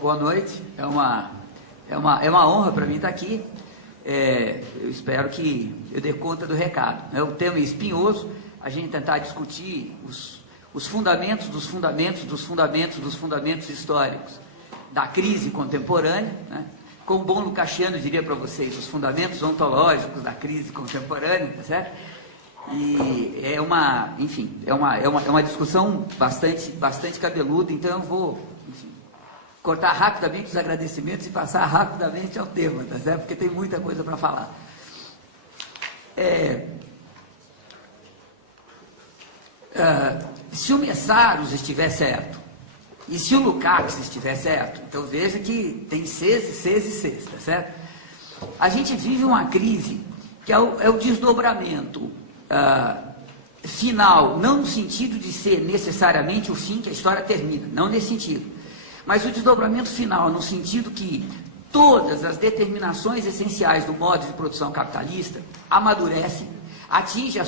boa noite. É uma honra para mim estar aqui. Eu espero que eu dê conta do recado. O tema é espinhoso, a gente tentar discutir os fundamentos dos fundamentos dos fundamentos dos fundamentos históricos da crise contemporânea, né? Como bom lucasiano diria para vocês, os fundamentos ontológicos da crise contemporânea, tá certo? E é uma discussão bastante cabeluda, então eu vou cortar rapidamente os agradecimentos e passar rapidamente ao tema, tá certo? Porque tem muita coisa para falar. Se o Messaros estiver certo, e se o Lukács estiver certo, então veja que tem Cs, tá certo? A gente vive uma crise que é o desdobramento final, não no sentido de ser necessariamente o fim que a história termina, não nesse sentido, mas o desdobramento final no sentido que todas as determinações essenciais do modo de produção capitalista amadurecem, atinge a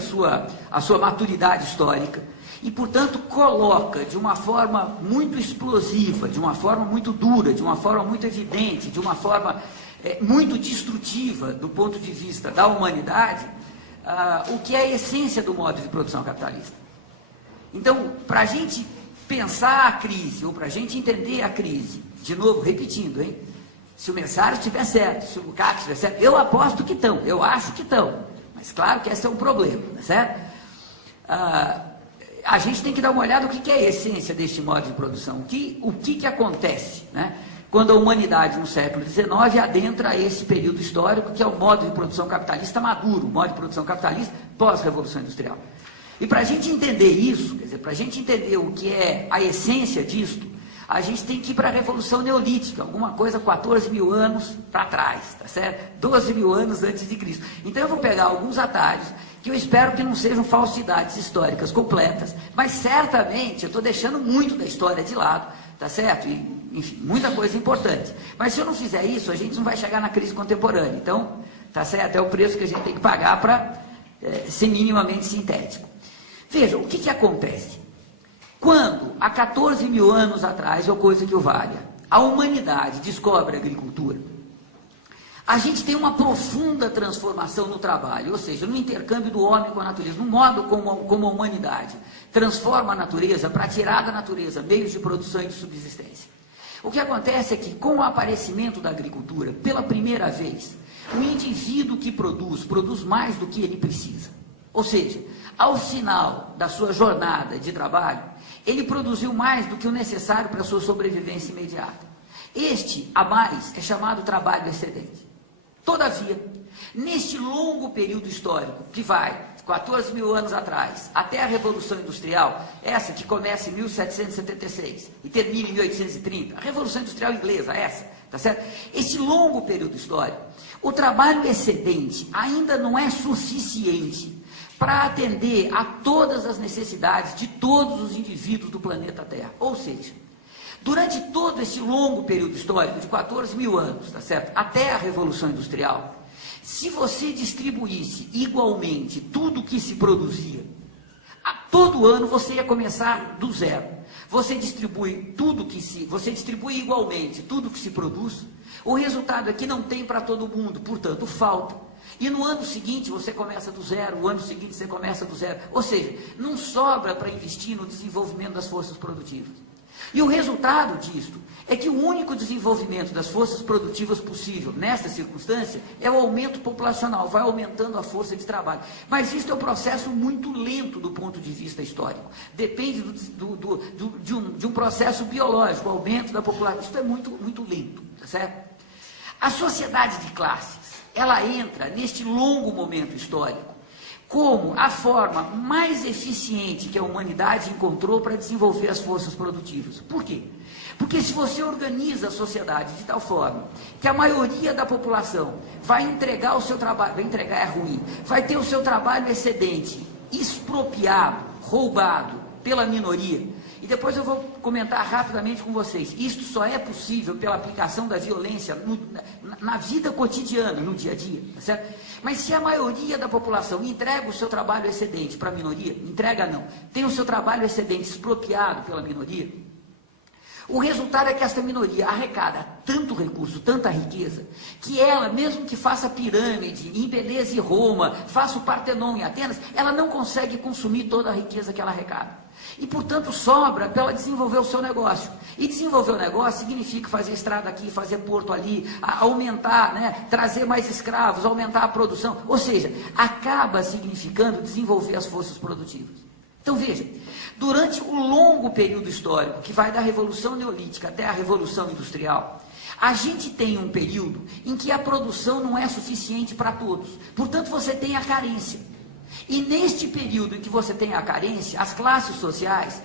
sua maturidade histórica e, portanto, coloca de uma forma muito explosiva, de uma forma muito dura, de uma forma muito evidente, de uma forma muito destrutiva do ponto de vista da humanidade, o que é a essência do modo de produção capitalista. Então, para a gente pensar a crise, ou para a gente entender a crise, de novo, repetindo, hein? Se o Messaros estiver certo, se o Lukács estiver certo, eu aposto que estão, eu acho que estão, mas claro que esse é um problema, tá certo? A gente tem que dar uma olhada no que é a essência deste modo de produção, o que acontece, né? Quando a humanidade no século XIX adentra esse período histórico que é o modo de produção capitalista maduro, o modo de produção capitalista pós-revolução industrial. E para a gente entender isso, quer dizer, para a gente entender o que é a essência disto, a gente tem que ir para a Revolução Neolítica, alguma coisa 14 mil anos para trás, tá certo? 12 mil anos antes de Cristo. Então eu vou pegar alguns atalhos que eu espero que não sejam falsidades históricas completas, mas certamente eu estou deixando muito da história de lado, tá certo? E, enfim, muita coisa importante. Mas se eu não fizer isso, a gente não vai chegar na crise contemporânea. Então, tá certo? É o preço que a gente tem que pagar para ser minimamente sintético. Veja, o que acontece? Quando, há 14 mil anos atrás, ou coisa que o valha, a humanidade descobre a agricultura, a gente tem uma profunda transformação no trabalho, ou seja, no intercâmbio do homem com a natureza, no modo como a humanidade transforma a natureza para tirar da natureza meios de produção e de subsistência. O que acontece é que, com o aparecimento da agricultura, pela primeira vez, o indivíduo que produz mais do que ele precisa. Ou seja, ao final da sua jornada de trabalho, ele produziu mais do que o necessário para a sua sobrevivência imediata. Este, a mais, é chamado trabalho excedente. Todavia, neste longo período histórico, que vai 14 mil anos atrás, até a Revolução Industrial, essa que começa em 1776 e termina em 1830, a Revolução Industrial Inglesa, essa, tá certo? Esse longo período histórico, o trabalho excedente ainda não é suficiente para atender a todas as necessidades de todos os indivíduos do planeta Terra. Ou seja, durante todo esse longo período histórico, de 14 mil anos, tá certo? Até a Revolução Industrial, se você distribuísse igualmente tudo que se produzia, a todo ano você ia começar do zero. Você distribui igualmente tudo que se produz, o resultado é que não tem para todo mundo, portanto, falta. E no ano seguinte você começa do zero, o ano seguinte você começa do zero. Ou seja, não sobra para investir no desenvolvimento das forças produtivas. E o resultado disto é que o único desenvolvimento das forças produtivas possível nesta circunstância é o aumento populacional, vai aumentando a força de trabalho. Mas isso é um processo muito lento do ponto de vista histórico. Depende de um processo biológico, o aumento da população. Isso é muito lento, tá certo? A sociedade de classes, ela entra neste longo momento histórico como a forma mais eficiente que a humanidade encontrou para desenvolver as forças produtivas. Por quê? Porque se você organiza a sociedade de tal forma que a maioria da população vai entregar o seu trabalho, vai entregar é ruim, vai ter o seu trabalho excedente, expropriado, roubado pela minoria. E depois eu vou comentar rapidamente com vocês. Isto só é possível pela aplicação da violência na vida cotidiana, no dia a dia, tá certo? Mas se a maioria da população entrega o seu trabalho excedente para a minoria, entrega não, tem o seu trabalho excedente expropriado pela minoria, O resultado é que esta minoria arrecada tanto recurso, tanta riqueza, que ela, mesmo que faça pirâmide, embeleze Roma, faça o Partenon em Atenas, ela não consegue consumir toda a riqueza que ela arrecada. E, portanto, sobra para ela desenvolver o seu negócio. E desenvolver o negócio significa fazer estrada aqui, fazer porto ali, aumentar, né, trazer mais escravos, aumentar a produção. Ou seja, acaba significando desenvolver as forças produtivas. Então, veja, durante o longo período histórico, que vai da Revolução Neolítica até a Revolução Industrial, a gente tem um período em que a produção não é suficiente para todos. Portanto, você tem a carência. E neste período em que você tem a carência, as classes sociais,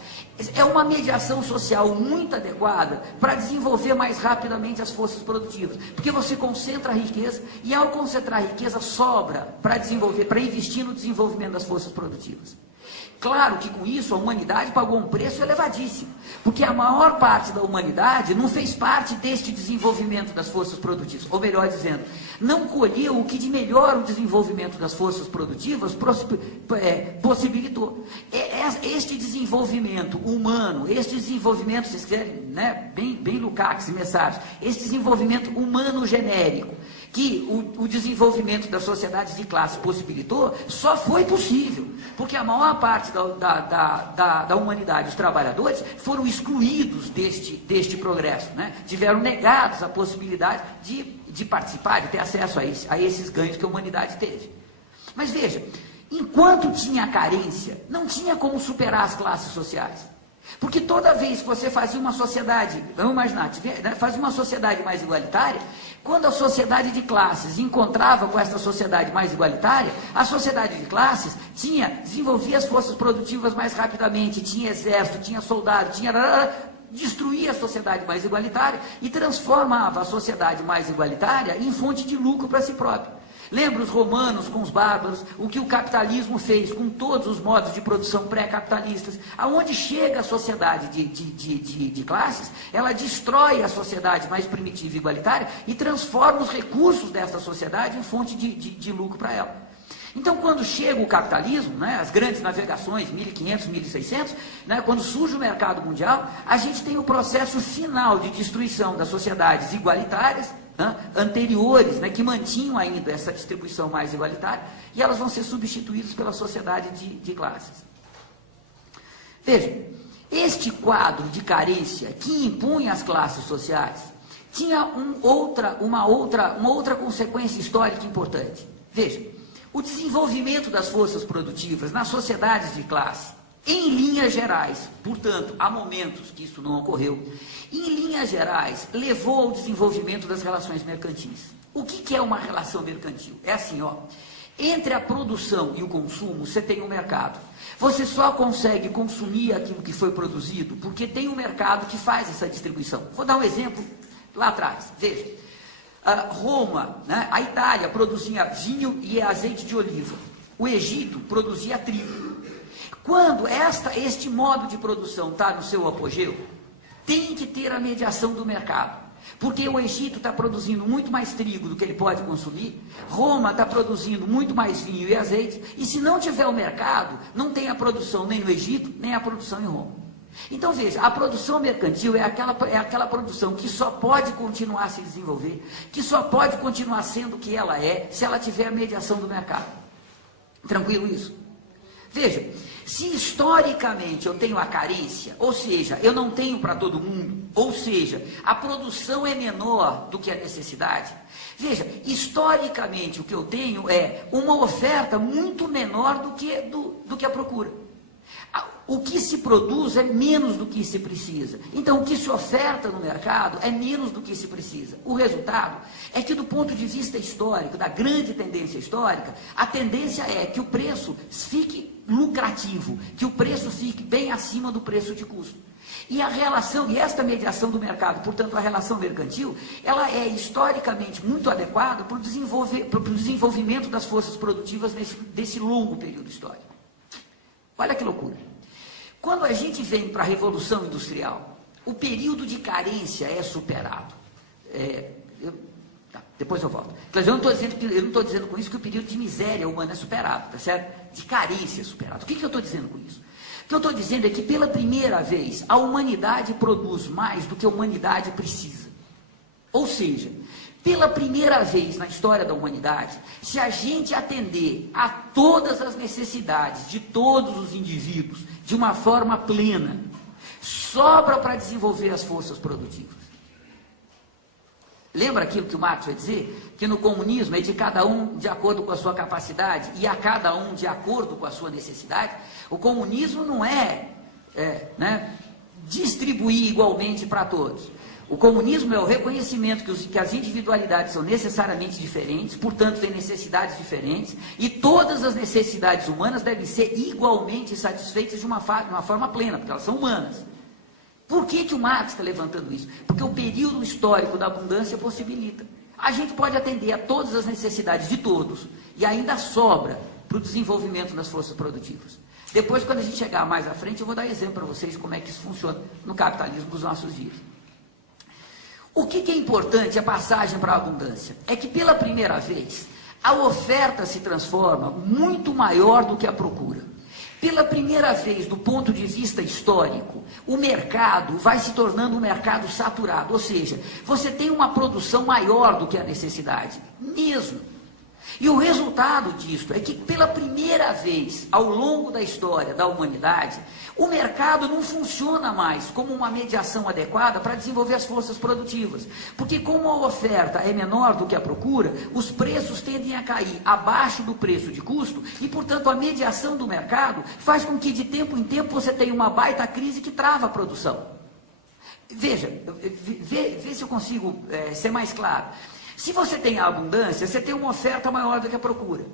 é uma mediação social muito adequada para desenvolver mais rapidamente as forças produtivas. Porque você concentra a riqueza e, ao concentrar a riqueza, sobra para desenvolver, para investir no desenvolvimento das forças produtivas. Claro que com isso a humanidade pagou um preço elevadíssimo, porque a maior parte da humanidade não fez parte deste desenvolvimento das forças produtivas, ou melhor dizendo, não colheu o que de melhor o desenvolvimento das forças produtivas possibilitou. Este desenvolvimento humano, este desenvolvimento, se vocês querem, né, bem Lukács e Messages, este desenvolvimento humano genérico, que o desenvolvimento das sociedades de classe possibilitou, só foi possível, porque a maior parte da humanidade, os trabalhadores, foram excluídos deste progresso, né? Tiveram negados a possibilidade de participar, de ter acesso a esses ganhos que a humanidade teve. Mas veja, enquanto tinha carência, não tinha como superar as classes sociais. Porque toda vez que você fazia uma sociedade, vamos imaginar, fazia uma sociedade mais igualitária, quando a sociedade de classes encontrava com essa sociedade mais igualitária, a sociedade de classes desenvolvia as forças produtivas mais rapidamente, tinha exército, tinha soldado, destruía a sociedade mais igualitária e transformava a sociedade mais igualitária em fonte de lucro para si próprio. Lembra os romanos com os bárbaros, o que o capitalismo fez com todos os modos de produção pré-capitalistas, aonde chega a sociedade de classes, ela destrói a sociedade mais primitiva e igualitária e transforma os recursos dessa sociedade em fonte de lucro para ela. Então, quando chega o capitalismo, né, as grandes navegações, 1500, 1600, né, quando surge o mercado mundial, a gente tem o processo final de destruição das sociedades igualitárias, anteriores, né, que mantinham ainda essa distribuição mais igualitária, e elas vão ser substituídas pela sociedade de classes. Veja, este quadro de carência que impunha as classes sociais tinha uma outra consequência histórica importante. Veja, o desenvolvimento das forças produtivas nas sociedades de classe, em linhas gerais, portanto, há momentos que isso não ocorreu, em linhas gerais, levou ao desenvolvimento das relações mercantis. O que é uma relação mercantil? É assim, ó, entre a produção e o consumo, você tem um mercado. Você só consegue consumir aquilo que foi produzido porque tem um mercado que faz essa distribuição. Vou dar um exemplo lá atrás. Veja, Roma, né, a Itália produzia vinho e azeite de oliva. O Egito produzia trigo. Quando este modo de produção está no seu apogeu, tem que ter a mediação do mercado. Porque o Egito está produzindo muito mais trigo do que ele pode consumir, Roma está produzindo muito mais vinho e azeite, e se não tiver o mercado, não tem a produção nem no Egito, nem a produção em Roma. Então veja, a produção mercantil é aquela produção que só pode continuar a se desenvolver, que só pode continuar sendo o que ela é, se ela tiver a mediação do mercado. Tranquilo isso? Veja, se historicamente eu tenho a carência, ou seja, eu não tenho para todo mundo, ou seja, a produção é menor do que a necessidade, veja, historicamente o que eu tenho é uma oferta muito menor do que a procura. O que se produz é menos do que se precisa. Então, o que se oferta no mercado é menos do que se precisa. O resultado é que, do ponto de vista histórico, da grande tendência histórica, a tendência é que o preço fique lucrativo, que o preço fique bem acima do preço de custo. E a relação, e esta mediação do mercado, portanto, a relação mercantil, ela é historicamente muito adequada para o desenvolvimento das forças produtivas desse longo período histórico. Olha que loucura. Quando a gente vem para a Revolução Industrial, o período de carência é superado. Depois eu volto. Mas eu não estou dizendo com isso que o período de miséria humana é superado, tá certo? De carência é superado. O que eu estou dizendo com isso? que eu estou dizendo é que, pela primeira vez, a humanidade produz mais do que a humanidade precisa. Ou seja, pela primeira vez na história da humanidade, se a gente atender a todas as necessidades de todos os indivíduos de uma forma plena, sobra para desenvolver as forças produtivas. Lembra aquilo que o Marx vai dizer? Que no comunismo é de cada um de acordo com a sua capacidade e a cada um de acordo com a sua necessidade. O comunismo não é, distribuir igualmente para todos. O comunismo é o reconhecimento que as individualidades são necessariamente diferentes, portanto têm necessidades diferentes, e todas as necessidades humanas devem ser igualmente satisfeitas de uma forma plena, porque elas são humanas. Por que o Marx está levantando isso? Porque o período histórico da abundância possibilita. A gente pode atender a todas as necessidades de todos e ainda sobra para o desenvolvimento das forças produtivas. Depois, quando a gente chegar mais à frente, eu vou dar exemplo para vocês de como é que isso funciona no capitalismo dos nossos dias. O que é importante, a passagem para a abundância, é que pela primeira vez, a oferta se transforma muito maior do que a procura. Pela primeira vez, do ponto de vista histórico, o mercado vai se tornando um mercado saturado, ou seja, você tem uma produção maior do que a necessidade, mesmo. E o resultado disso é que, pela primeira vez ao longo da história da humanidade, o mercado não funciona mais como uma mediação adequada para desenvolver as forças produtivas. Porque como a oferta é menor do que a procura, os preços tendem a cair abaixo do preço de custo e, portanto, a mediação do mercado faz com que, de tempo em tempo, você tenha uma baita crise que trava a produção. Veja, vê se eu consigo ser mais claro. Se você tem a abundância, você tem uma oferta maior do que a procura.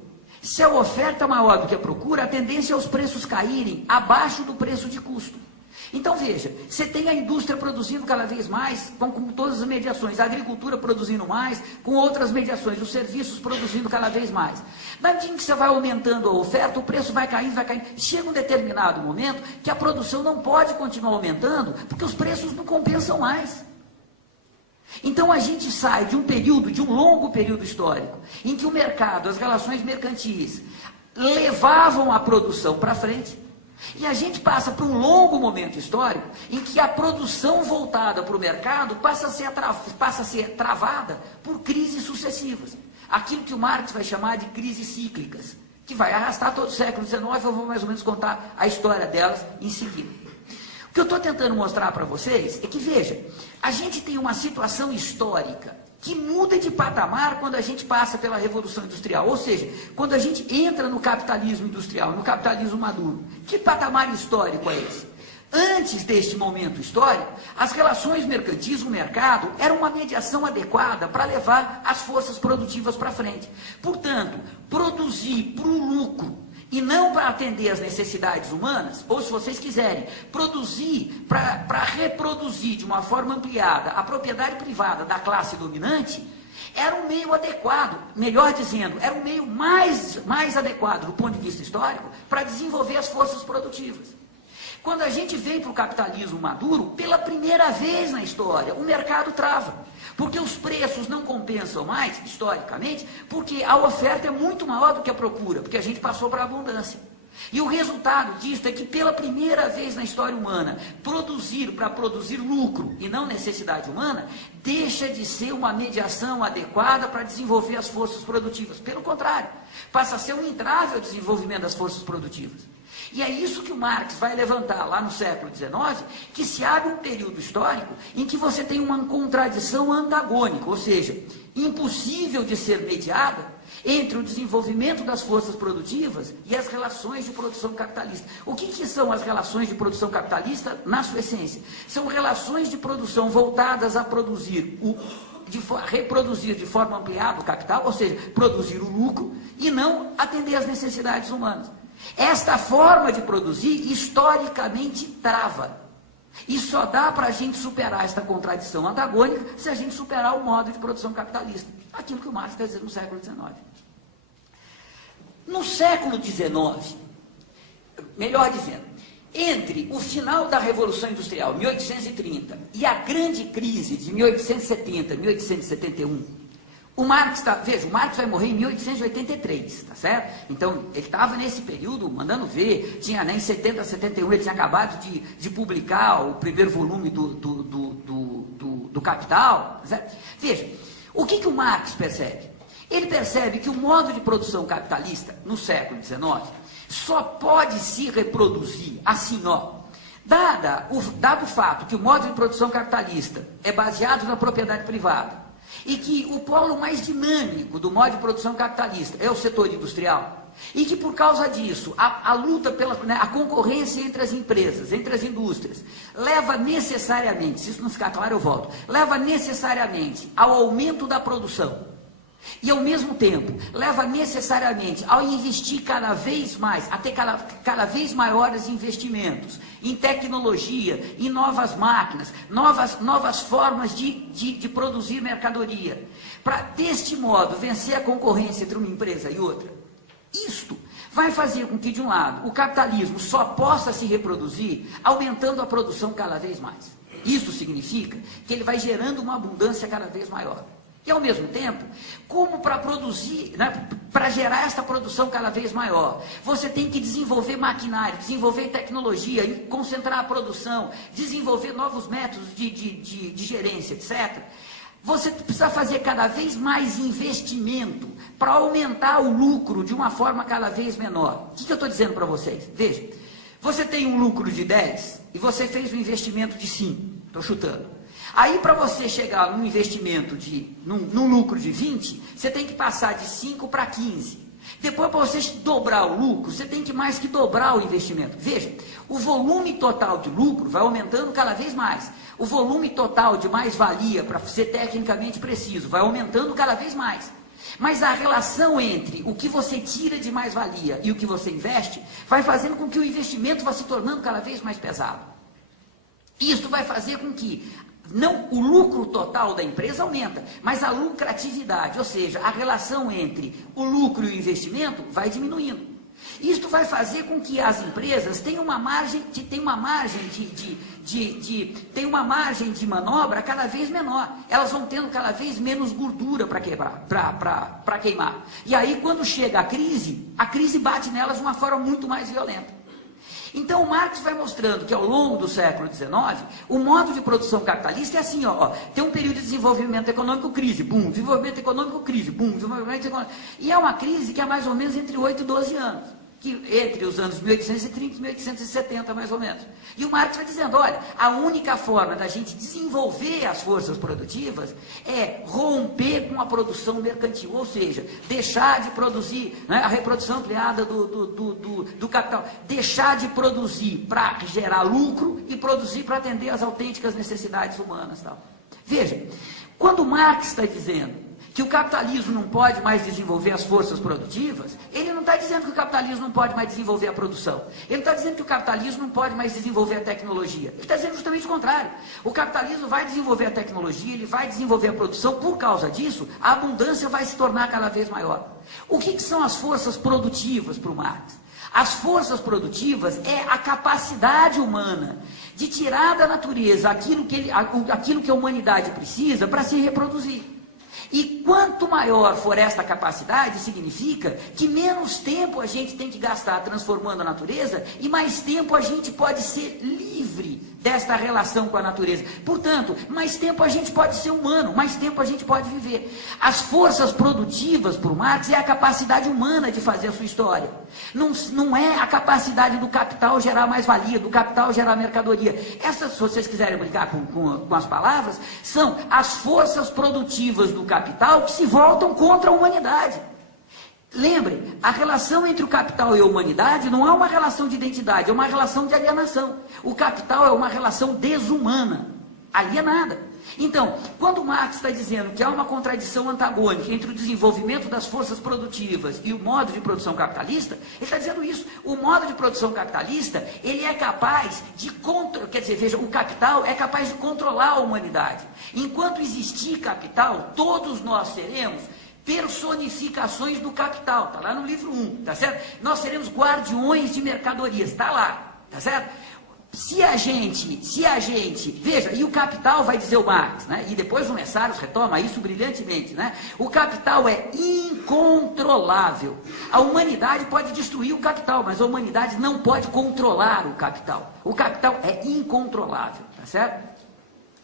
Se a oferta é maior do que a procura, a tendência é os preços caírem abaixo do preço de custo. Então veja, você tem a indústria produzindo cada vez mais, com todas as mediações, a agricultura produzindo mais, com outras mediações, os serviços produzindo cada vez mais. Na medida que você vai aumentando a oferta, o preço vai caindo, vai caindo. Chega um determinado momento que a produção não pode continuar aumentando, porque os preços não compensam mais. Então a gente sai de um longo período histórico, em que o mercado, as relações mercantis, levavam a produção para frente, e a gente passa para um longo momento histórico, em que a produção voltada para o mercado passa a ser travada por crises sucessivas. Aquilo que o Marx vai chamar de crises cíclicas, que vai arrastar todo o século XIX, eu vou mais ou menos contar a história delas em seguida. O que eu estou tentando mostrar para vocês é que, veja, a gente tem uma situação histórica que muda de patamar quando a gente passa pela Revolução Industrial, ou seja, quando a gente entra no capitalismo industrial, no capitalismo maduro. Que patamar histórico é esse? Antes deste momento histórico, as relações mercantis, o mercado, eram uma mediação adequada para levar as forças produtivas para frente. Portanto, produzir para o lucro e não para atender às necessidades humanas, ou se vocês quiserem, produzir para reproduzir de uma forma ampliada a propriedade privada da classe dominante, era um meio adequado, melhor dizendo, era um meio mais adequado do ponto de vista histórico para desenvolver as forças produtivas. Quando a gente vem para o capitalismo maduro, pela primeira vez na história, o mercado trava. Porque os preços não compensam mais, historicamente, porque a oferta é muito maior do que a procura, porque a gente passou para a abundância. E o resultado disso é que, pela primeira vez na história humana, produzir para produzir lucro e não necessidade humana, deixa de ser uma mediação adequada para desenvolver as forças produtivas. Pelo contrário, passa a ser um entrave ao desenvolvimento das forças produtivas. E é isso que o Marx vai levantar lá no século XIX, que se abre um período histórico em que você tem uma contradição antagônica, ou seja, impossível de ser mediada entre o desenvolvimento das forças produtivas e as relações de produção capitalista. O que são as relações de produção capitalista na sua essência? São relações de produção voltadas a reproduzir de forma ampliada o capital, ou seja, produzir o lucro e não atender às necessidades humanas. Esta forma de produzir, historicamente, trava. E só dá para a gente superar esta contradição antagônica se a gente superar o modo de produção capitalista. Aquilo que o Marx está dizendo no século XIX. No século XIX, melhor dizendo, entre o final da Revolução Industrial, 1830, e a grande crise de 1870, 1871, O Marx veja, o Marx vai morrer em 1883, tá certo? Então, ele estava nesse período, mandando ver, tinha, né, em 70, 71, ele tinha acabado de publicar o primeiro volume do Capital, tá certo? Veja, o que o Marx percebe? Ele percebe que o modo de produção capitalista, no século XIX, só pode se reproduzir assim, ó, dado o fato que o modo de produção capitalista é baseado na propriedade privada, e que o polo mais dinâmico do modo de produção capitalista é o setor industrial, e que por causa disso, a luta a concorrência entre as empresas, entre as indústrias, leva necessariamente, se isso não ficar claro eu volto, leva necessariamente ao aumento da produção, e ao mesmo tempo, leva necessariamente ao investir cada vez mais, a ter cada vez maiores investimentos em tecnologia, em novas máquinas, novas formas de produzir mercadoria, para deste modo vencer a concorrência entre uma empresa e outra. Isto vai fazer com que, de um lado, o capitalismo só possa se reproduzir aumentando a produção cada vez mais. Isso significa que ele vai gerando uma abundância cada vez maior. E, ao mesmo tempo, como para produzir, né, para gerar essa produção cada vez maior, você tem que desenvolver maquinário, desenvolver tecnologia, concentrar a produção, desenvolver novos métodos de gerência, etc. Você precisa fazer cada vez mais investimento para aumentar o lucro de uma forma cada vez menor. O que eu estou dizendo para vocês? Veja, você tem um lucro de 10 e você fez um investimento de 5, estou chutando. Aí, para você chegar num investimento num lucro de 20, você tem que passar de 5 para 15. Depois, para você dobrar o lucro, você tem que mais que dobrar o investimento. Veja, o volume total de lucro vai aumentando cada vez mais. O volume total de mais-valia, para ser tecnicamente preciso, vai aumentando cada vez mais. Mas a relação entre o que você tira de mais-valia e o que você investe, vai fazendo com que o investimento vá se tornando cada vez mais pesado. Isso vai fazer com que não o lucro total da empresa aumenta, mas a lucratividade, ou seja, a relação entre o lucro e o investimento vai diminuindo. Isto vai fazer com que as empresas tenham uma margem de manobra cada vez menor. Elas vão tendo cada vez menos gordura para queimar. E aí, quando chega a crise bate nelas de uma forma muito mais violenta. Então, o Marx vai mostrando que, ao longo do século XIX, o modo de produção capitalista é assim, ó, tem um período de desenvolvimento econômico, crise, bum, desenvolvimento econômico, crise, bum, desenvolvimento econômico. E é uma crise que é mais ou menos entre 8 e 12 anos. Entre os anos 1830 e 1870, mais ou menos. E o Marx vai dizendo, olha, a única forma da gente desenvolver as forças produtivas é romper com a produção mercantil, ou seja, deixar de produzir, né, a reprodução ampliada do capital, deixar de produzir para gerar lucro e produzir para atender às autênticas necessidades humanas. Tal. Veja, quando Marx está dizendo que o capitalismo não pode mais desenvolver as forças produtivas, ele não está dizendo que o capitalismo não pode mais desenvolver a produção. Ele não está dizendo que o capitalismo não pode mais desenvolver a tecnologia. Ele está dizendo justamente o contrário. O capitalismo vai desenvolver a tecnologia, ele vai desenvolver a produção, por causa disso, a abundância vai se tornar cada vez maior. O que são as forças produtivas para o Marx? As forças produtivas é a capacidade humana de tirar da natureza aquilo que a humanidade precisa para se reproduzir. E quanto maior for esta capacidade, significa que menos tempo a gente tem que gastar transformando a natureza e mais tempo a gente pode ser livre desta relação com a natureza. Portanto, mais tempo a gente pode ser humano, mais tempo a gente pode viver. As forças produtivas, por Marx, é a capacidade humana de fazer a sua história. Não é a capacidade do capital gerar mais-valia, do capital gerar mercadoria. Essas, se vocês quiserem brincar com as palavras, são as forças produtivas do capital que se voltam contra a humanidade. Lembrem, a relação entre o capital e a humanidade não é uma relação de identidade, é uma relação de alienação. O capital é uma relação desumana, alienada. Então, quando Marx está dizendo que há uma contradição antagônica entre o desenvolvimento das forças produtivas e o modo de produção capitalista, ele está dizendo isso. O modo de produção capitalista, ele é capaz de o capital é capaz de controlar a humanidade. Enquanto existir capital, todos nós seremos personificações do capital, está lá no livro 1, tá certo? Nós seremos guardiões de mercadorias, está lá, tá certo? Se a gente, veja, e o Capital vai dizer o Marx, né? E depois o Messaros retoma isso brilhantemente, né? O capital é incontrolável. A humanidade pode destruir o capital, mas a humanidade não pode controlar o capital. O capital é incontrolável, tá certo?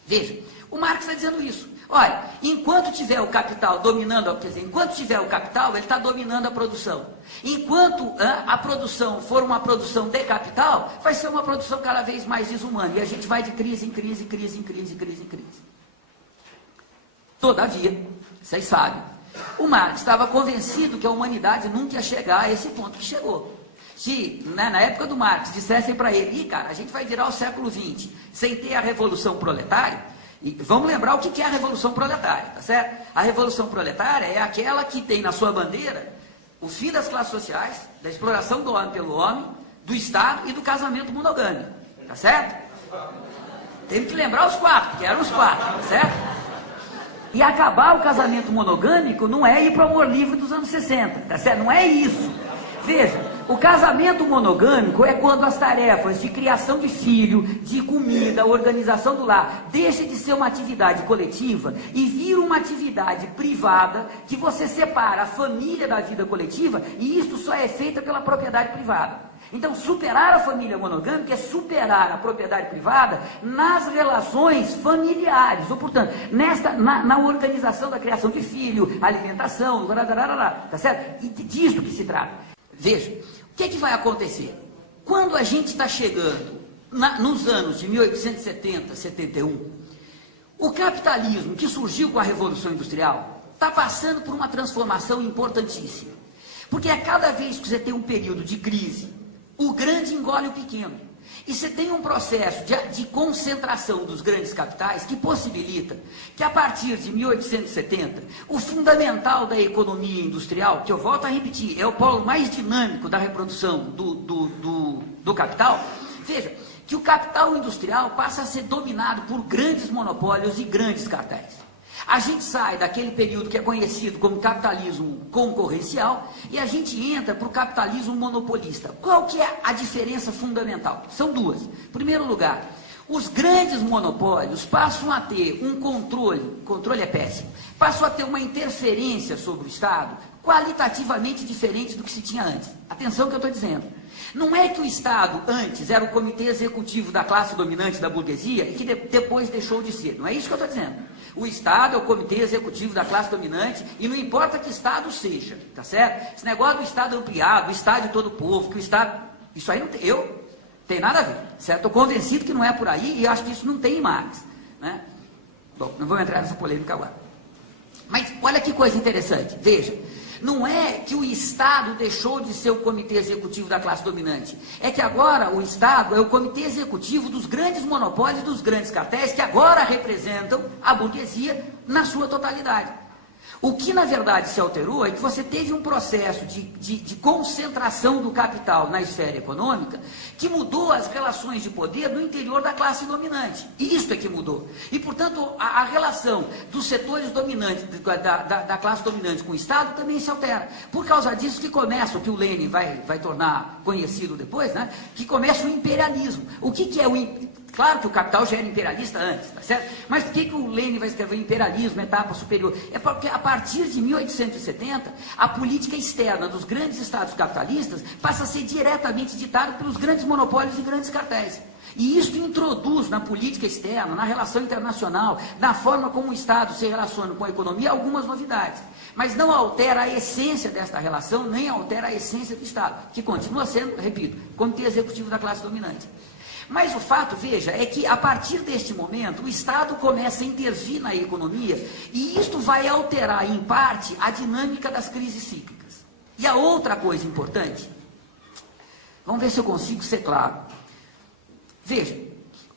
Veja, o Marx está dizendo isso. Olha, enquanto tiver o capital dominando, quer dizer, enquanto tiver o capital, ele está dominando a produção. Enquanto a produção for uma produção de capital, vai ser uma produção cada vez mais desumana. E a gente vai de crise em crise, crise em crise, crise em crise. Todavia, vocês sabem, o Marx estava convencido que a humanidade nunca ia chegar a esse ponto que chegou. Se, né, na época do Marx, dissessem para ele, cara, a gente vai virar o século XX sem ter a Revolução Proletária. E vamos lembrar o que é a Revolução Proletária, tá certo? A Revolução Proletária é aquela que tem na sua bandeira o fim das classes sociais, da exploração do homem pelo homem, do Estado e do casamento monogâmico, tá certo? Temos que lembrar os quatro, porque eram os quatro, tá certo? E acabar o casamento monogâmico não é ir para o amor livre dos anos 60, tá certo? Não é isso. Veja, o casamento monogâmico é quando as tarefas de criação de filho, de comida, organização do lar, deixa de ser uma atividade coletiva e vira uma atividade privada, que você separa a família da vida coletiva, e isso só é feito pela propriedade privada. Então, superar a família monogâmica é superar a propriedade privada nas relações familiares, ou, portanto, na organização da criação de filho, alimentação, tá certo? E disso que se trata. Veja, o que vai acontecer? Quando a gente está chegando nos anos de 1870, 71, o capitalismo que surgiu com a Revolução Industrial está passando por uma transformação importantíssima. Porque a cada vez que você tem um período de crise, o grande engole o pequeno. E você tem um processo de concentração dos grandes capitais que possibilita que, a partir de 1870, o fundamental da economia industrial, que eu volto a repetir, é o polo mais dinâmico da reprodução do capital, veja, que o capital industrial passa a ser dominado por grandes monopólios e grandes cartéis. A gente sai daquele período que é conhecido como capitalismo concorrencial e a gente entra para o capitalismo monopolista. Qual que é a diferença fundamental? São duas. Em primeiro lugar, os grandes monopólios passam a ter um controle é péssimo, passam a ter uma interferência sobre o Estado qualitativamente diferente do que se tinha antes. Atenção que eu estou dizendo. Não é que o Estado antes era o comitê executivo da classe dominante da burguesia e que depois deixou de ser. Não é isso que eu estou dizendo. O Estado é o comitê executivo da classe dominante e não importa que Estado seja, tá certo? Esse negócio do Estado ampliado, o Estado de todo o povo, que o Estado... Isso aí não tem nada a ver, certo? Estou convencido que não é por aí e acho que isso não tem em Marx, né? Bom, não vou entrar nessa polêmica agora. Mas olha que coisa interessante, veja. Não é que o Estado deixou de ser o comitê executivo da classe dominante. É que agora o Estado é o comitê executivo dos grandes monopólios, dos grandes cartéis, que agora representam a burguesia na sua totalidade. O que, na verdade, se alterou é que você teve um processo de concentração do capital na esfera econômica que mudou as relações de poder no interior da classe dominante. E isso é que mudou. E, portanto, a relação dos setores dominantes, da classe dominante com o Estado também se altera. Por causa disso que começa, o que o Lenin vai tornar conhecido depois, né? Que começa o imperialismo. O que é o imperialismo? Claro que o Capital já era imperialista antes, tá certo? Mas por que o Lenin vai escrever imperialismo, etapa superior? É porque a partir de 1870, a política externa dos grandes estados capitalistas passa a ser diretamente ditada pelos grandes monopólios e grandes cartéis. E isso introduz na política externa, na relação internacional, na forma como o Estado se relaciona com a economia, algumas novidades. Mas não altera a essência desta relação, nem altera a essência do Estado, que continua sendo, repito, comitê executivo da classe dominante. Mas o fato, veja, é que a partir deste momento o Estado começa a intervir na economia e isto vai alterar, em parte, a dinâmica das crises cíclicas. E a outra coisa importante, vamos ver se eu consigo ser claro. Veja,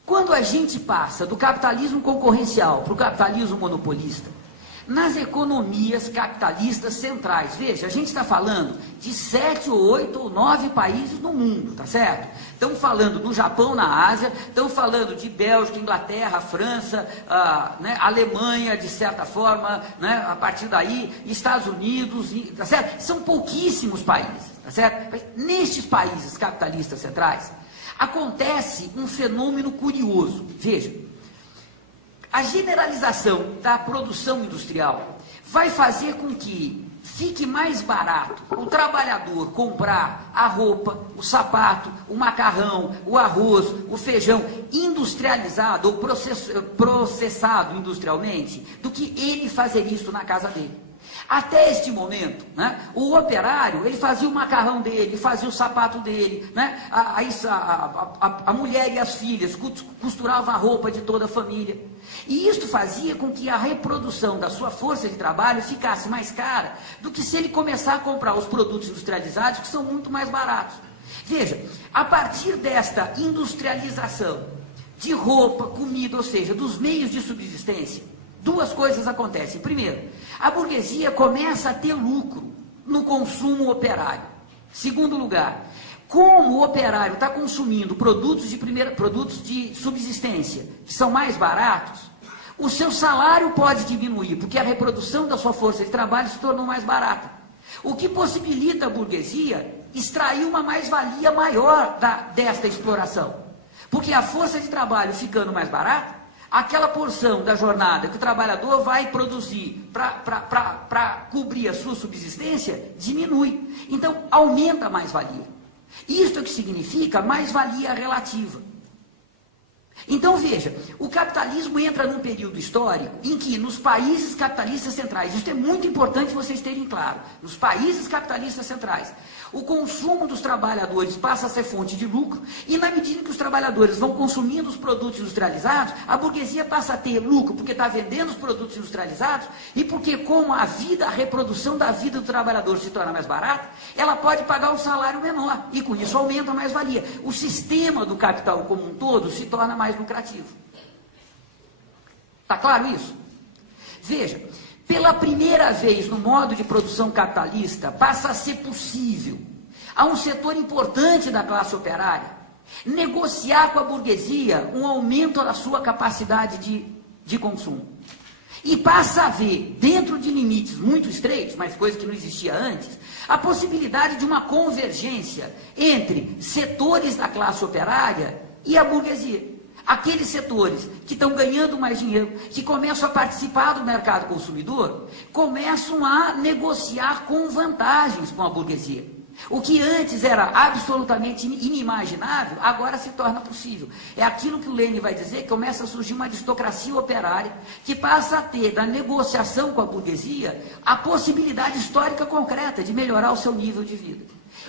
quando a gente passa do capitalismo concorrencial para o capitalismo monopolista, nas economias capitalistas centrais, veja, a gente está falando de 7, 8 ou 9 países no mundo, tá certo? Estamos falando do Japão na Ásia, estamos falando de Bélgica, Inglaterra, França, né, Alemanha, de certa forma, né, a partir daí, Estados Unidos, tá certo? São pouquíssimos países, tá certo? Mas nestes países capitalistas centrais, acontece um fenômeno curioso. Veja, a generalização da produção industrial vai fazer com que fique mais barato o trabalhador comprar a roupa, o sapato, o macarrão, o arroz, o feijão industrializado ou processado industrialmente, do que ele fazer isso na casa dele. Até este momento, né, o operário, ele fazia o macarrão dele, fazia o sapato dele, né, a mulher e as filhas costuravam a roupa de toda a família. E isto fazia com que a reprodução da sua força de trabalho ficasse mais cara do que se ele começar a comprar os produtos industrializados, que são muito mais baratos. Veja, a partir desta industrialização de roupa, comida, ou seja, dos meios de subsistência, duas coisas acontecem. Primeiro, a burguesia começa a ter lucro no consumo operário. Segundo lugar, como o operário está consumindo produtos de subsistência que são mais baratos, o seu salário pode diminuir, porque a reprodução da sua força de trabalho se tornou mais barata. O que possibilita a burguesia extrair uma mais-valia maior desta exploração. Porque a força de trabalho ficando mais barata, aquela porção da jornada que o trabalhador vai produzir para cobrir a sua subsistência, diminui. Então, aumenta a mais-valia. Isto é o que significa mais-valia relativa. Então, veja, o capitalismo entra num período histórico em que, nos países capitalistas centrais, isso é muito importante vocês terem claro, nos países capitalistas centrais, o consumo dos trabalhadores passa a ser fonte de lucro, e na medida que os trabalhadores vão consumindo os produtos industrializados, a burguesia passa a ter lucro, porque está vendendo os produtos industrializados, e porque como a reprodução da vida do trabalhador se torna mais barata, ela pode pagar um salário menor, e com isso aumenta a mais-valia. O sistema do capital como um todo se torna mais lucrativo. Está claro isso? Veja, pela primeira vez no modo de produção capitalista, passa a ser possível a um setor importante da classe operária negociar com a burguesia um aumento da sua capacidade de consumo. E passa a haver, dentro de limites muito estreitos, mas coisa que não existia antes, a possibilidade de uma convergência entre setores da classe operária e a burguesia. Aqueles setores que estão ganhando mais dinheiro, que começam a participar do mercado consumidor, começam a negociar com vantagens com a burguesia. O que antes era absolutamente inimaginável, agora se torna possível. É aquilo que o Lenin vai dizer, que começa a surgir uma aristocracia operária, que passa a ter, da negociação com a burguesia, a possibilidade histórica concreta de melhorar o seu nível de vida.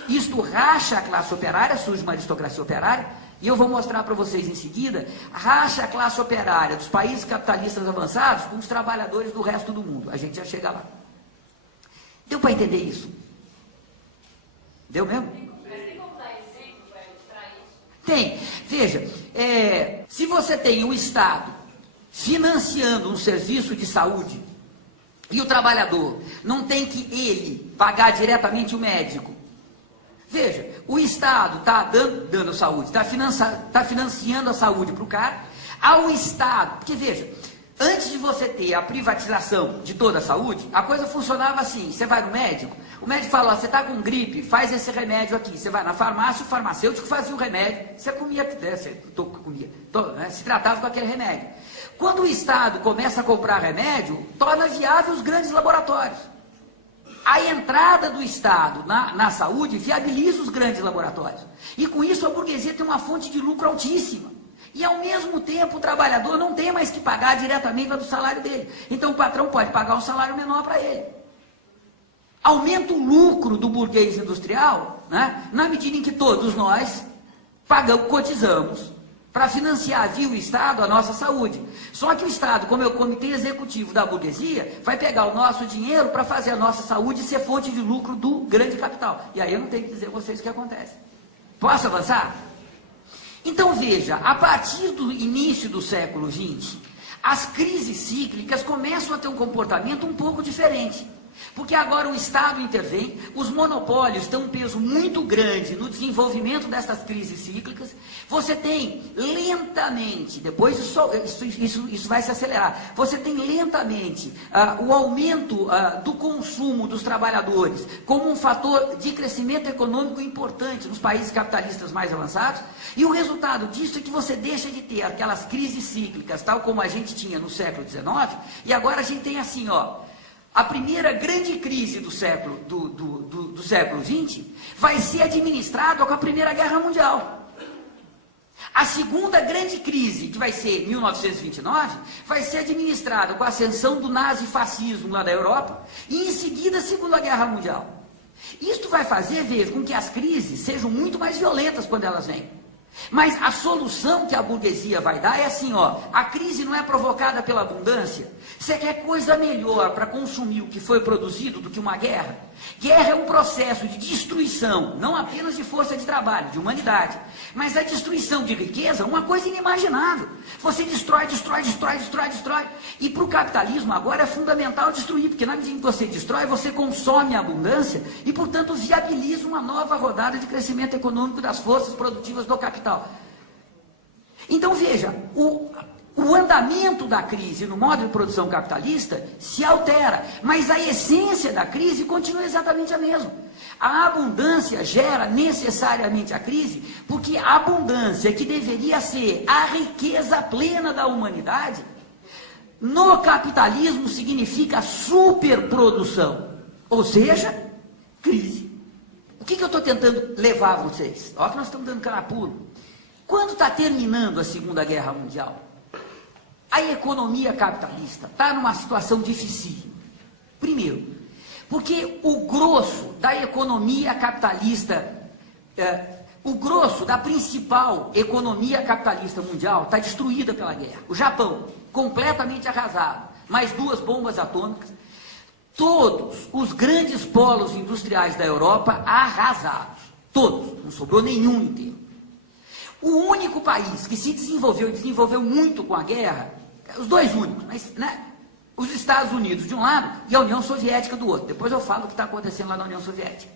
Isto racha a classe operária, surge uma aristocracia operária, e eu vou mostrar para vocês em seguida, racha a classe operária dos países capitalistas avançados com os trabalhadores do resto do mundo. A gente já chega lá. Deu para entender isso? Deu mesmo? Mas tem como dar exemplo para ilustrar isso? Tem. Veja, se você tem o Estado financiando um serviço de saúde e o trabalhador não tem que ele pagar diretamente o médico, veja, o Estado está dando saúde, está financiando a saúde para o cara, ao Estado, porque veja, antes de você ter a privatização de toda a saúde, a coisa funcionava assim, você vai no médico, o médico fala, você está com gripe, faz esse remédio aqui, você vai na farmácia, o farmacêutico fazia o remédio, você comia, se tratava com aquele remédio. Quando o Estado começa a comprar remédio, torna viável os grandes laboratórios. A entrada do Estado na saúde viabiliza os grandes laboratórios. E com isso a burguesia tem uma fonte de lucro altíssima. E ao mesmo tempo o trabalhador não tem mais que pagar diretamente do salário dele. Então o patrão pode pagar um salário menor para ele. Aumenta o lucro do burguês industrial, né, na medida em que todos nós cotizamos para financiar via o Estado a nossa saúde. Só que o Estado, como é o comitê executivo da burguesia, vai pegar o nosso dinheiro para fazer a nossa saúde ser fonte de lucro do grande capital. E aí eu não tenho que dizer a vocês o que acontece. Posso avançar? Então veja, a partir do início do século XX, as crises cíclicas começam a ter um comportamento um pouco diferente. Porque agora o Estado intervém, os monopólios têm um peso muito grande no desenvolvimento dessas crises cíclicas. Você tem lentamente, depois isso vai se acelerar, você tem lentamente o aumento do consumo dos trabalhadores como um fator de crescimento econômico importante nos países capitalistas mais avançados, e o resultado disso é que você deixa de ter aquelas crises cíclicas, tal como a gente tinha no século XIX, e agora a gente tem assim, a primeira grande crise do século XX vai ser administrada com a Primeira Guerra Mundial. A segunda grande crise, que vai ser 1929, vai ser administrada com a ascensão do nazifascismo lá da Europa e em seguida a Segunda Guerra Mundial. Isto vai fazer, veja, com que as crises sejam muito mais violentas quando elas vêm. Mas a solução que a burguesia vai dar é assim, a crise não é provocada pela abundância. Você quer coisa melhor para consumir o que foi produzido do que uma guerra? Guerra é um processo de destruição, não apenas de força de trabalho, de humanidade, mas a destruição de riqueza, uma coisa inimaginável. Você destrói. E para o capitalismo agora é fundamental destruir, porque na medida que você destrói, você consome a abundância e, portanto, viabiliza uma nova rodada de crescimento econômico das forças produtivas do capital. Então, veja, o andamento da crise no modo de produção capitalista se altera, mas a essência da crise continua exatamente a mesma. A abundância gera necessariamente a crise, porque a abundância, que deveria ser a riqueza plena da humanidade, no capitalismo significa superprodução, ou seja, crise. O que eu estou tentando levar a vocês? Olha que nós estamos dando carapulo. Quando está terminando a Segunda Guerra Mundial, a economia capitalista está numa situação difícil. Primeiro, porque o grosso da economia capitalista, o grosso da principal economia capitalista mundial está destruída pela guerra. O Japão, completamente arrasado, mais 2 bombas atômicas. Todos os grandes polos industriais da Europa arrasados. Todos, não sobrou nenhum inteiro. O único país que se desenvolveu muito com a guerra, os dois únicos, mas, os Estados Unidos de um lado e a União Soviética do outro. Depois eu falo o que está acontecendo lá na União Soviética.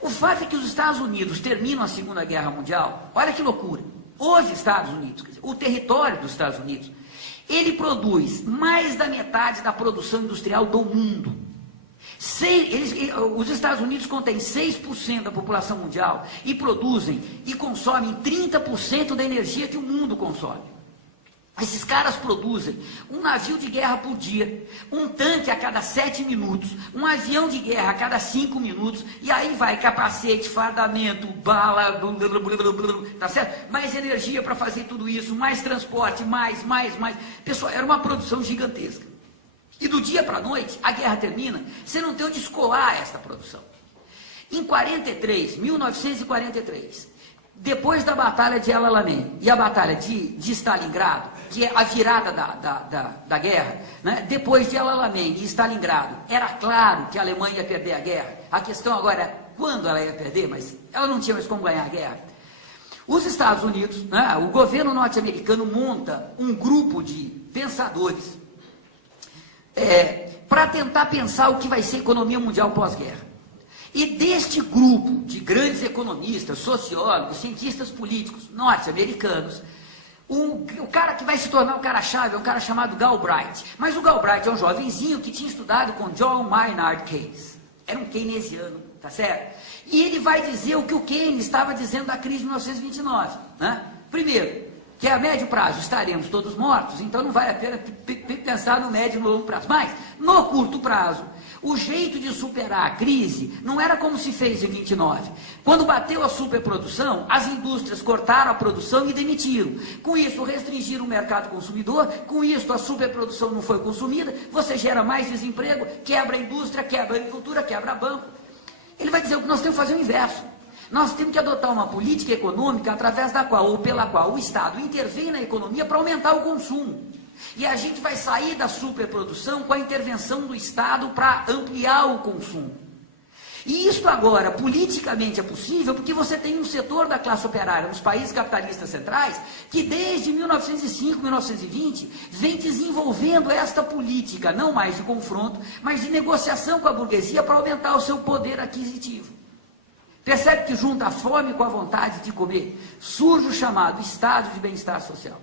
O fato é que os Estados Unidos terminam a Segunda Guerra Mundial, olha que loucura, os Estados Unidos, quer dizer, o território dos Estados Unidos, ele produz mais da metade da produção industrial do mundo. Os Estados Unidos contêm 6% da população mundial e produzem e consomem 30% da energia que o mundo consome. Esses caras produzem um navio de guerra por dia, um tanque a cada 7 minutos, um avião de guerra a cada 5 minutos, e aí vai capacete, fardamento, bala, tá certo? Mais energia para fazer tudo isso, mais transporte, mais. Pessoal, era uma produção gigantesca. E do dia para a noite, a guerra termina, você não tem onde escoar esta produção. Em 1943, depois da Batalha de El Alamein e a Batalha de Stalingrado, que é a virada da guerra, depois de El Alamein e Stalingrado, era claro que a Alemanha ia perder a guerra. A questão agora é quando ela ia perder, mas ela não tinha mais como ganhar a guerra. Os Estados Unidos, o governo norte-americano monta um grupo de pensadores para tentar pensar o que vai ser a economia mundial pós-guerra. E deste grupo de grandes economistas, sociólogos, cientistas políticos norte-americanos, o cara que vai se tornar o cara-chave é um cara chamado Galbraith. Mas o Galbraith é um jovenzinho que tinha estudado com John Maynard Keynes. Era um keynesiano, tá certo? E ele vai dizer o que o Keynes estava dizendo da crise de 1929. Primeiro, que a médio prazo estaremos todos mortos, então não vale a pena pensar no médio e no longo prazo. Mas, no curto prazo, o jeito de superar a crise não era como se fez em 29. Quando bateu a superprodução, as indústrias cortaram a produção e demitiram. Com isso, restringiram o mercado consumidor, com isso a superprodução não foi consumida, você gera mais desemprego, quebra a indústria, quebra a agricultura, quebra banco. Ele vai dizer que nós temos que fazer o inverso. Nós temos que adotar uma política econômica através da qual, ou pela qual, o Estado intervém na economia para aumentar o consumo. E a gente vai sair da superprodução com a intervenção do Estado para ampliar o consumo. E isso agora, politicamente, é possível porque você tem um setor da classe operária nos países capitalistas centrais que desde 1905, 1920, vem desenvolvendo esta política, não mais de confronto, mas de negociação com a burguesia para aumentar o seu poder aquisitivo. Percebe que junta a fome com a vontade de comer, surge o chamado estado de bem-estar social.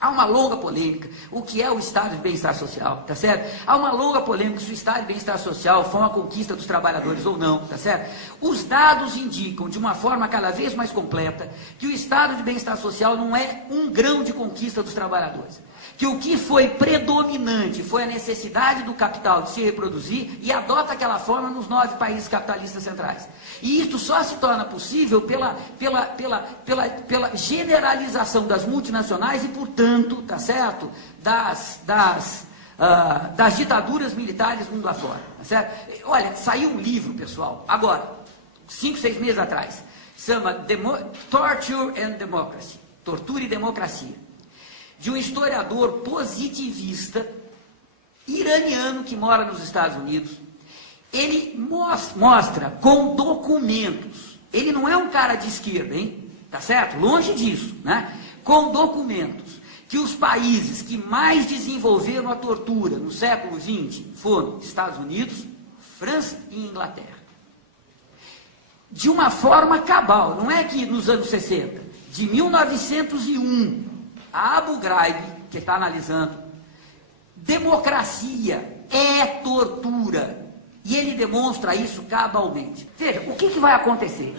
Há uma longa polêmica, o que é o estado de bem-estar social, tá certo? Há uma longa polêmica se o estado de bem-estar social foi uma conquista dos trabalhadores ou não, tá certo? Os dados indicam, de uma forma cada vez mais completa, que o estado de bem-estar social não é um grão de conquista dos trabalhadores. Que o que foi predominante foi a necessidade do capital de se reproduzir e adota aquela forma nos 9 países capitalistas centrais. E isto só se torna possível pela generalização das multinacionais e, portanto, tá certo, das ditaduras militares mundo afora, tá certo? Olha, saiu um livro, pessoal, agora, 5, 6 meses atrás, chama Torture and Democracy, Tortura e Democracia, de um historiador positivista iraniano que mora nos Estados Unidos. Ele mostra com documentos, ele não é um cara de esquerda, hein? Tá certo? Longe disso, né? Com documentos, que os países que mais desenvolveram a tortura no século XX foram Estados Unidos, França e Inglaterra. De uma forma cabal, não é que nos anos 60, de 1901, a Abu Ghraib, que está analisando, democracia é tortura. E ele demonstra isso cabalmente. Veja, o que vai acontecer?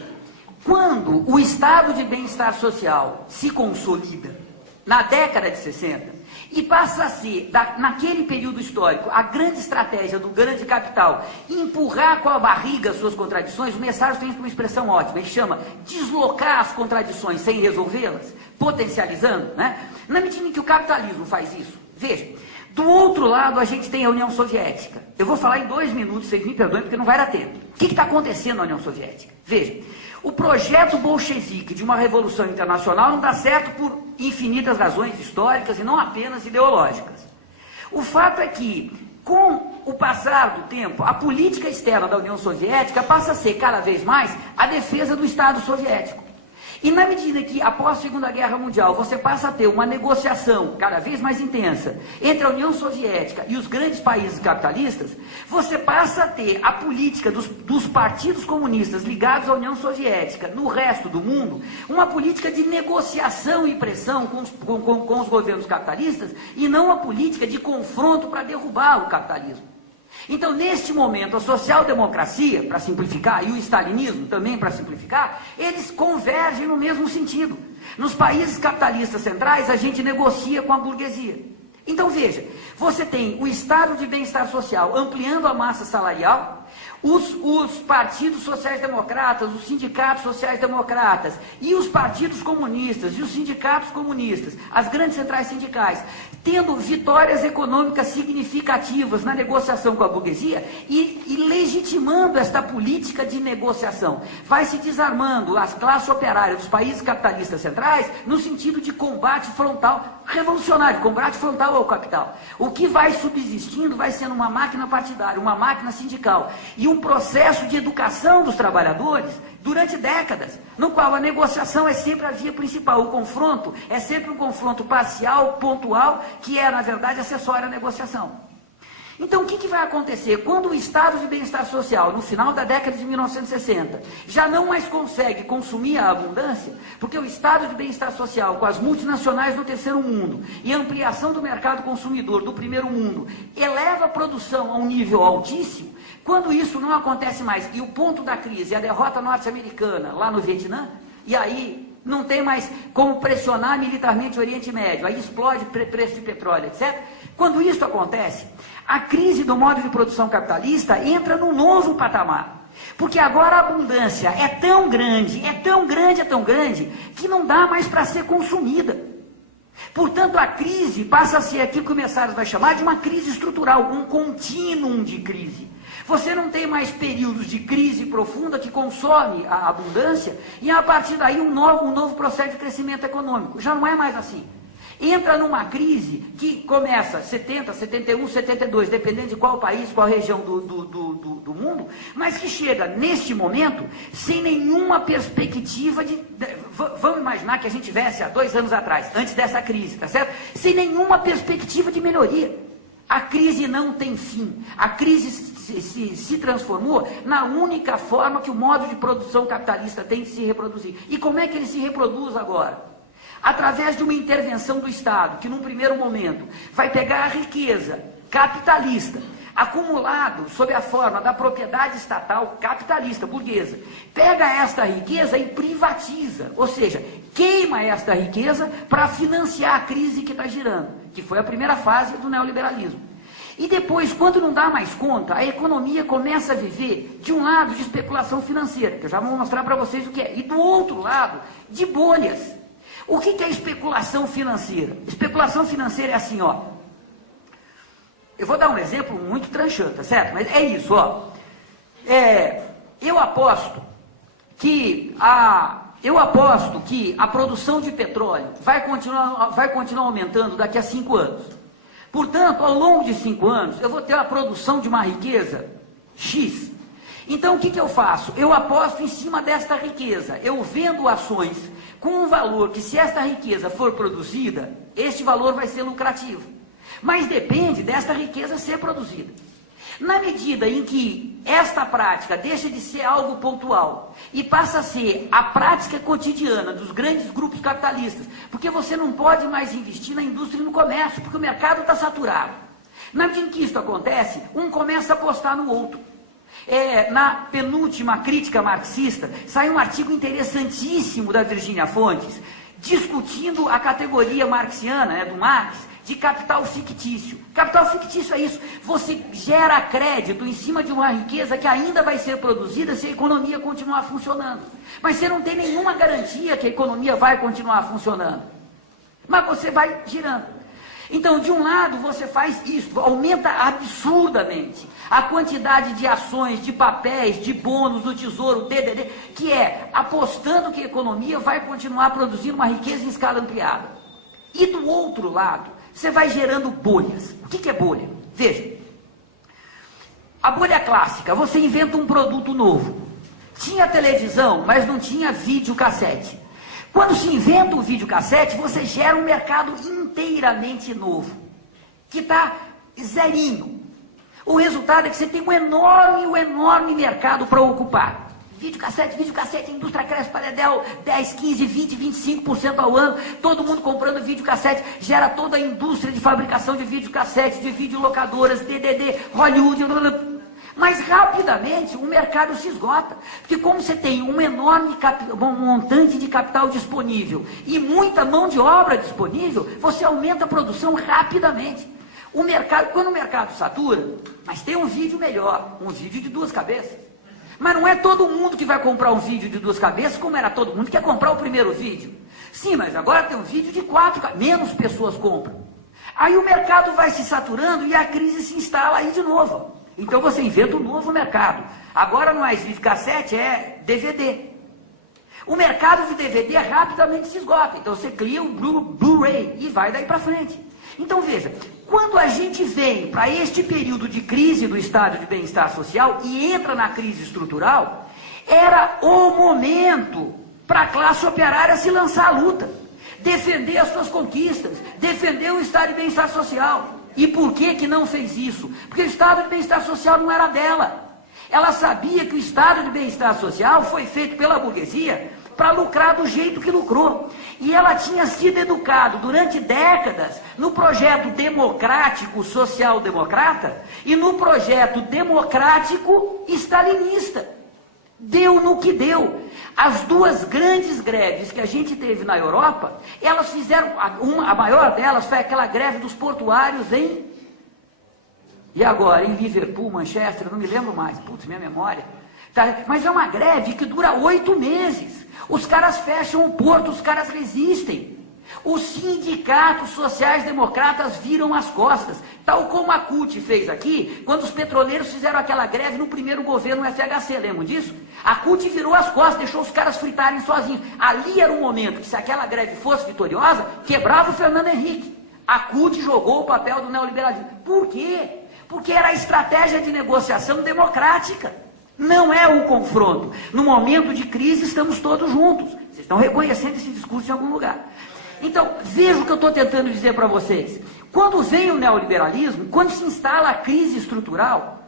Quando o estado de bem-estar social se consolida, na década de 60, e passa a ser, naquele período histórico, a grande estratégia do grande capital, empurrar com a barriga suas contradições, o Messaro tem uma expressão ótima, ele chama deslocar as contradições sem resolvê-las, potencializando, né? Na medida em que o capitalismo faz isso, veja, do outro lado a gente tem a União Soviética. Eu vou falar em 2 minutos, vocês me perdoem, porque não vai dar tempo. O que está acontecendo na União Soviética? Veja, o projeto bolchevique de uma revolução internacional não dá certo por infinitas razões históricas e não apenas ideológicas. O fato é que, com o passar do tempo, a política externa da União Soviética passa a ser cada vez mais a defesa do Estado soviético. E na medida que, após a Segunda Guerra Mundial, você passa a ter uma negociação cada vez mais intensa entre a União Soviética e os grandes países capitalistas, você passa a ter a política dos partidos comunistas ligados à União Soviética no resto do mundo, uma política de negociação e pressão com os governos capitalistas e não uma política de confronto para derrubar o capitalismo. Então, neste momento, a social-democracia, para simplificar, e o stalinismo também para simplificar, eles convergem no mesmo sentido. Nos países capitalistas centrais, a gente negocia com a burguesia. Então, veja, você tem o estado de bem-estar social ampliando a massa salarial, os partidos sociais-democratas, os sindicatos sociais-democratas e os partidos comunistas e os sindicatos comunistas, as grandes centrais sindicais, tendo vitórias econômicas significativas na negociação com a burguesia e legitimando esta política de negociação. Vai se desarmando as classes operárias dos países capitalistas centrais no sentido de combate frontal revolucionário, combate frontal ao capital. O que vai subsistindo vai sendo uma máquina partidária, uma máquina sindical e um processo de educação dos trabalhadores durante décadas, no qual a negociação é sempre a via principal, o confronto é sempre um confronto parcial, pontual, que é, na verdade, acessório à negociação. Então, o que vai acontecer? Quando o estado de bem-estar social, no final da década de 1960, já não mais consegue consumir a abundância, porque o estado de bem-estar social, com as multinacionais do terceiro mundo e a ampliação do mercado consumidor do primeiro mundo, eleva a produção a um nível altíssimo, quando isso não acontece mais, e o ponto da crise é a derrota norte-americana lá no Vietnã, e aí não tem mais como pressionar militarmente o Oriente Médio, aí explode o preço de petróleo, etc. Quando isso acontece, a crise do modo de produção capitalista entra num novo patamar. Porque agora a abundância é tão grande, é tão grande, é tão grande, que não dá mais para ser consumida. Portanto, a crise passa a ser aquilo que o Messaro vai chamar de uma crise estrutural, um contínuo de crise. Você não tem mais períodos de crise profunda que consome a abundância e a partir daí um novo processo de crescimento econômico. Já não é mais assim. Entra numa crise que começa 70, 71, 72, dependendo de qual país, qual região do mundo, mas mas que chega neste momento sem nenhuma perspectiva vamos imaginar que a gente tivesse há 2 anos atrás, antes dessa crise, tá certo? Sem nenhuma perspectiva de melhoria. A crise não tem fim. A crise se transformou na única forma que o modo de produção capitalista tem de se reproduzir. E como é que ele se reproduz agora? Através de uma intervenção do Estado, que num primeiro momento vai pegar a riqueza capitalista, acumulado sob a forma da propriedade estatal capitalista, burguesa, pega esta riqueza e privatiza, ou seja, queima esta riqueza para financiar a crise que está girando, que foi a primeira fase do neoliberalismo. E depois, quando não dá mais conta, a economia começa a viver, de um lado, de especulação financeira, que eu já vou mostrar para vocês o que é, e do outro lado, de bolhas. O que é especulação financeira? Especulação financeira é assim, ó. Eu vou dar um exemplo muito tranchante, tá certo? Mas é isso, ó. Eu aposto que a produção de petróleo vai continuar aumentando daqui a 5 anos. Portanto, ao longo de 5 anos, eu vou ter a produção de uma riqueza X. Então, o que eu faço? Eu aposto em cima desta riqueza. Eu vendo ações com um valor que, se esta riqueza for produzida, este valor vai ser lucrativo. Mas depende desta riqueza ser produzida. Na medida em que esta prática deixa de ser algo pontual e passa a ser a prática cotidiana dos grandes grupos capitalistas, porque você não pode mais investir na indústria e no comércio, porque o mercado está saturado. Na medida em que isso acontece, um começa a apostar no outro. Na penúltima crítica marxista, saiu um artigo interessantíssimo da Virginia Fontes, discutindo a categoria marxiana, do Marx, de capital fictício. Capital fictício é isso, você gera crédito em cima de uma riqueza que ainda vai ser produzida se a economia continuar funcionando. Mas você não tem nenhuma garantia que a economia vai continuar funcionando. Mas você vai girando. Então, de um lado, você faz isso, aumenta absurdamente a quantidade de ações, de papéis, de bônus do Tesouro, DDD, que é apostando que a economia vai continuar produzindo uma riqueza em escala ampliada. E do outro lado, você vai gerando bolhas. O que é bolha? Veja, a bolha clássica, você inventa um produto novo. Tinha televisão, mas não tinha videocassete. Quando se inventa o videocassete, você gera um mercado inteiramente novo, que está zerinho. O resultado é que você tem um enorme mercado para ocupar. Videocassete, a indústria cresce para 10, 15, 20, 25% ao ano, todo mundo comprando videocassete, gera toda a indústria de fabricação de videocassete, de videolocadoras, DDD, Hollywood, mas rapidamente o mercado se esgota, porque como você tem um enorme montante de capital disponível e muita mão de obra disponível, você aumenta a produção rapidamente. Quando o mercado satura, mas tem um vídeo melhor, um vídeo de 2 cabeças. Mas não é todo mundo que vai comprar um vídeo de 2 cabeças, como era todo mundo que quer comprar o primeiro vídeo. Sim, mas agora tem um vídeo de 4 cabeças, menos pessoas compram. Aí o mercado vai se saturando e a crise se instala aí de novo. Então você inventa um novo mercado. Agora não é mais videocassete, é DVD. O mercado de DVD rapidamente se esgota. Então você cria o Blu-ray e vai daí para frente. Então veja, quando a gente vem para este período de crise do estado de bem-estar social e entra na crise estrutural, era o momento para a classe operária se lançar à luta, defender as suas conquistas, defender o estado de bem-estar social. E por que não fez isso? Porque o estado de bem-estar social não era dela. Ela sabia que o estado de bem-estar social foi feito pela burguesia para lucrar do jeito que lucrou. E ela tinha sido educada durante décadas no projeto democrático social-democrata e no projeto democrático stalinista. Deu no que deu. As 2 grandes greves que a gente teve na Europa, elas fizeram, a maior delas foi aquela greve dos portuários e agora, em Liverpool, Manchester, não me lembro mais, putz, minha memória. Tá? Mas é uma greve que dura 8 meses. Os caras fecham o porto, os caras resistem. Os sindicatos sociais-democratas viram as costas, tal como a CUT fez aqui, quando os petroleiros fizeram aquela greve no primeiro governo FHC, lembram disso? A CUT virou as costas, deixou os caras fritarem sozinhos. Ali era um momento que, se aquela greve fosse vitoriosa, quebrava o Fernando Henrique. A CUT jogou o papel do neoliberalismo. Por quê? Porque era a estratégia de negociação democrática. Não é o confronto. No momento de crise estamos todos juntos. Vocês estão reconhecendo esse discurso em algum lugar. Então, veja o que eu estou tentando dizer para vocês. Quando vem o neoliberalismo, quando se instala a crise estrutural,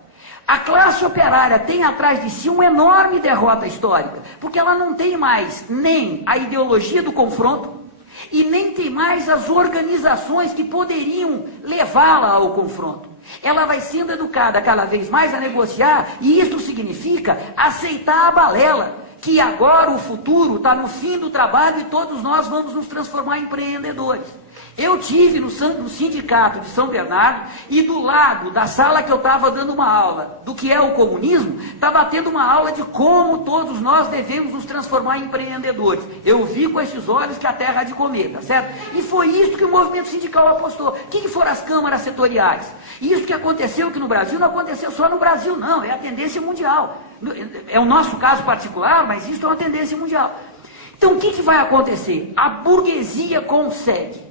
a classe operária tem atrás de si uma enorme derrota histórica, porque ela não tem mais nem a ideologia do confronto e nem tem mais as organizações que poderiam levá-la ao confronto. Ela vai sendo educada cada vez mais a negociar, e isso significa aceitar a balela, que agora o futuro está no fim do trabalho e todos nós vamos nos transformar em empreendedores. Eu tive no sindicato de São Bernardo, e do lado da sala que eu estava dando uma aula do que é o comunismo, estava tendo uma aula de como todos nós devemos nos transformar em empreendedores. Eu vi com esses olhos que a terra há de comer, tá certo? E foi isso que o movimento sindical apostou. O que foram as câmaras setoriais? E isso que aconteceu aqui no Brasil, não aconteceu só no Brasil, não, é a tendência mundial. É o nosso caso particular, mas isso é uma tendência mundial. Então o que vai acontecer? A burguesia consegue,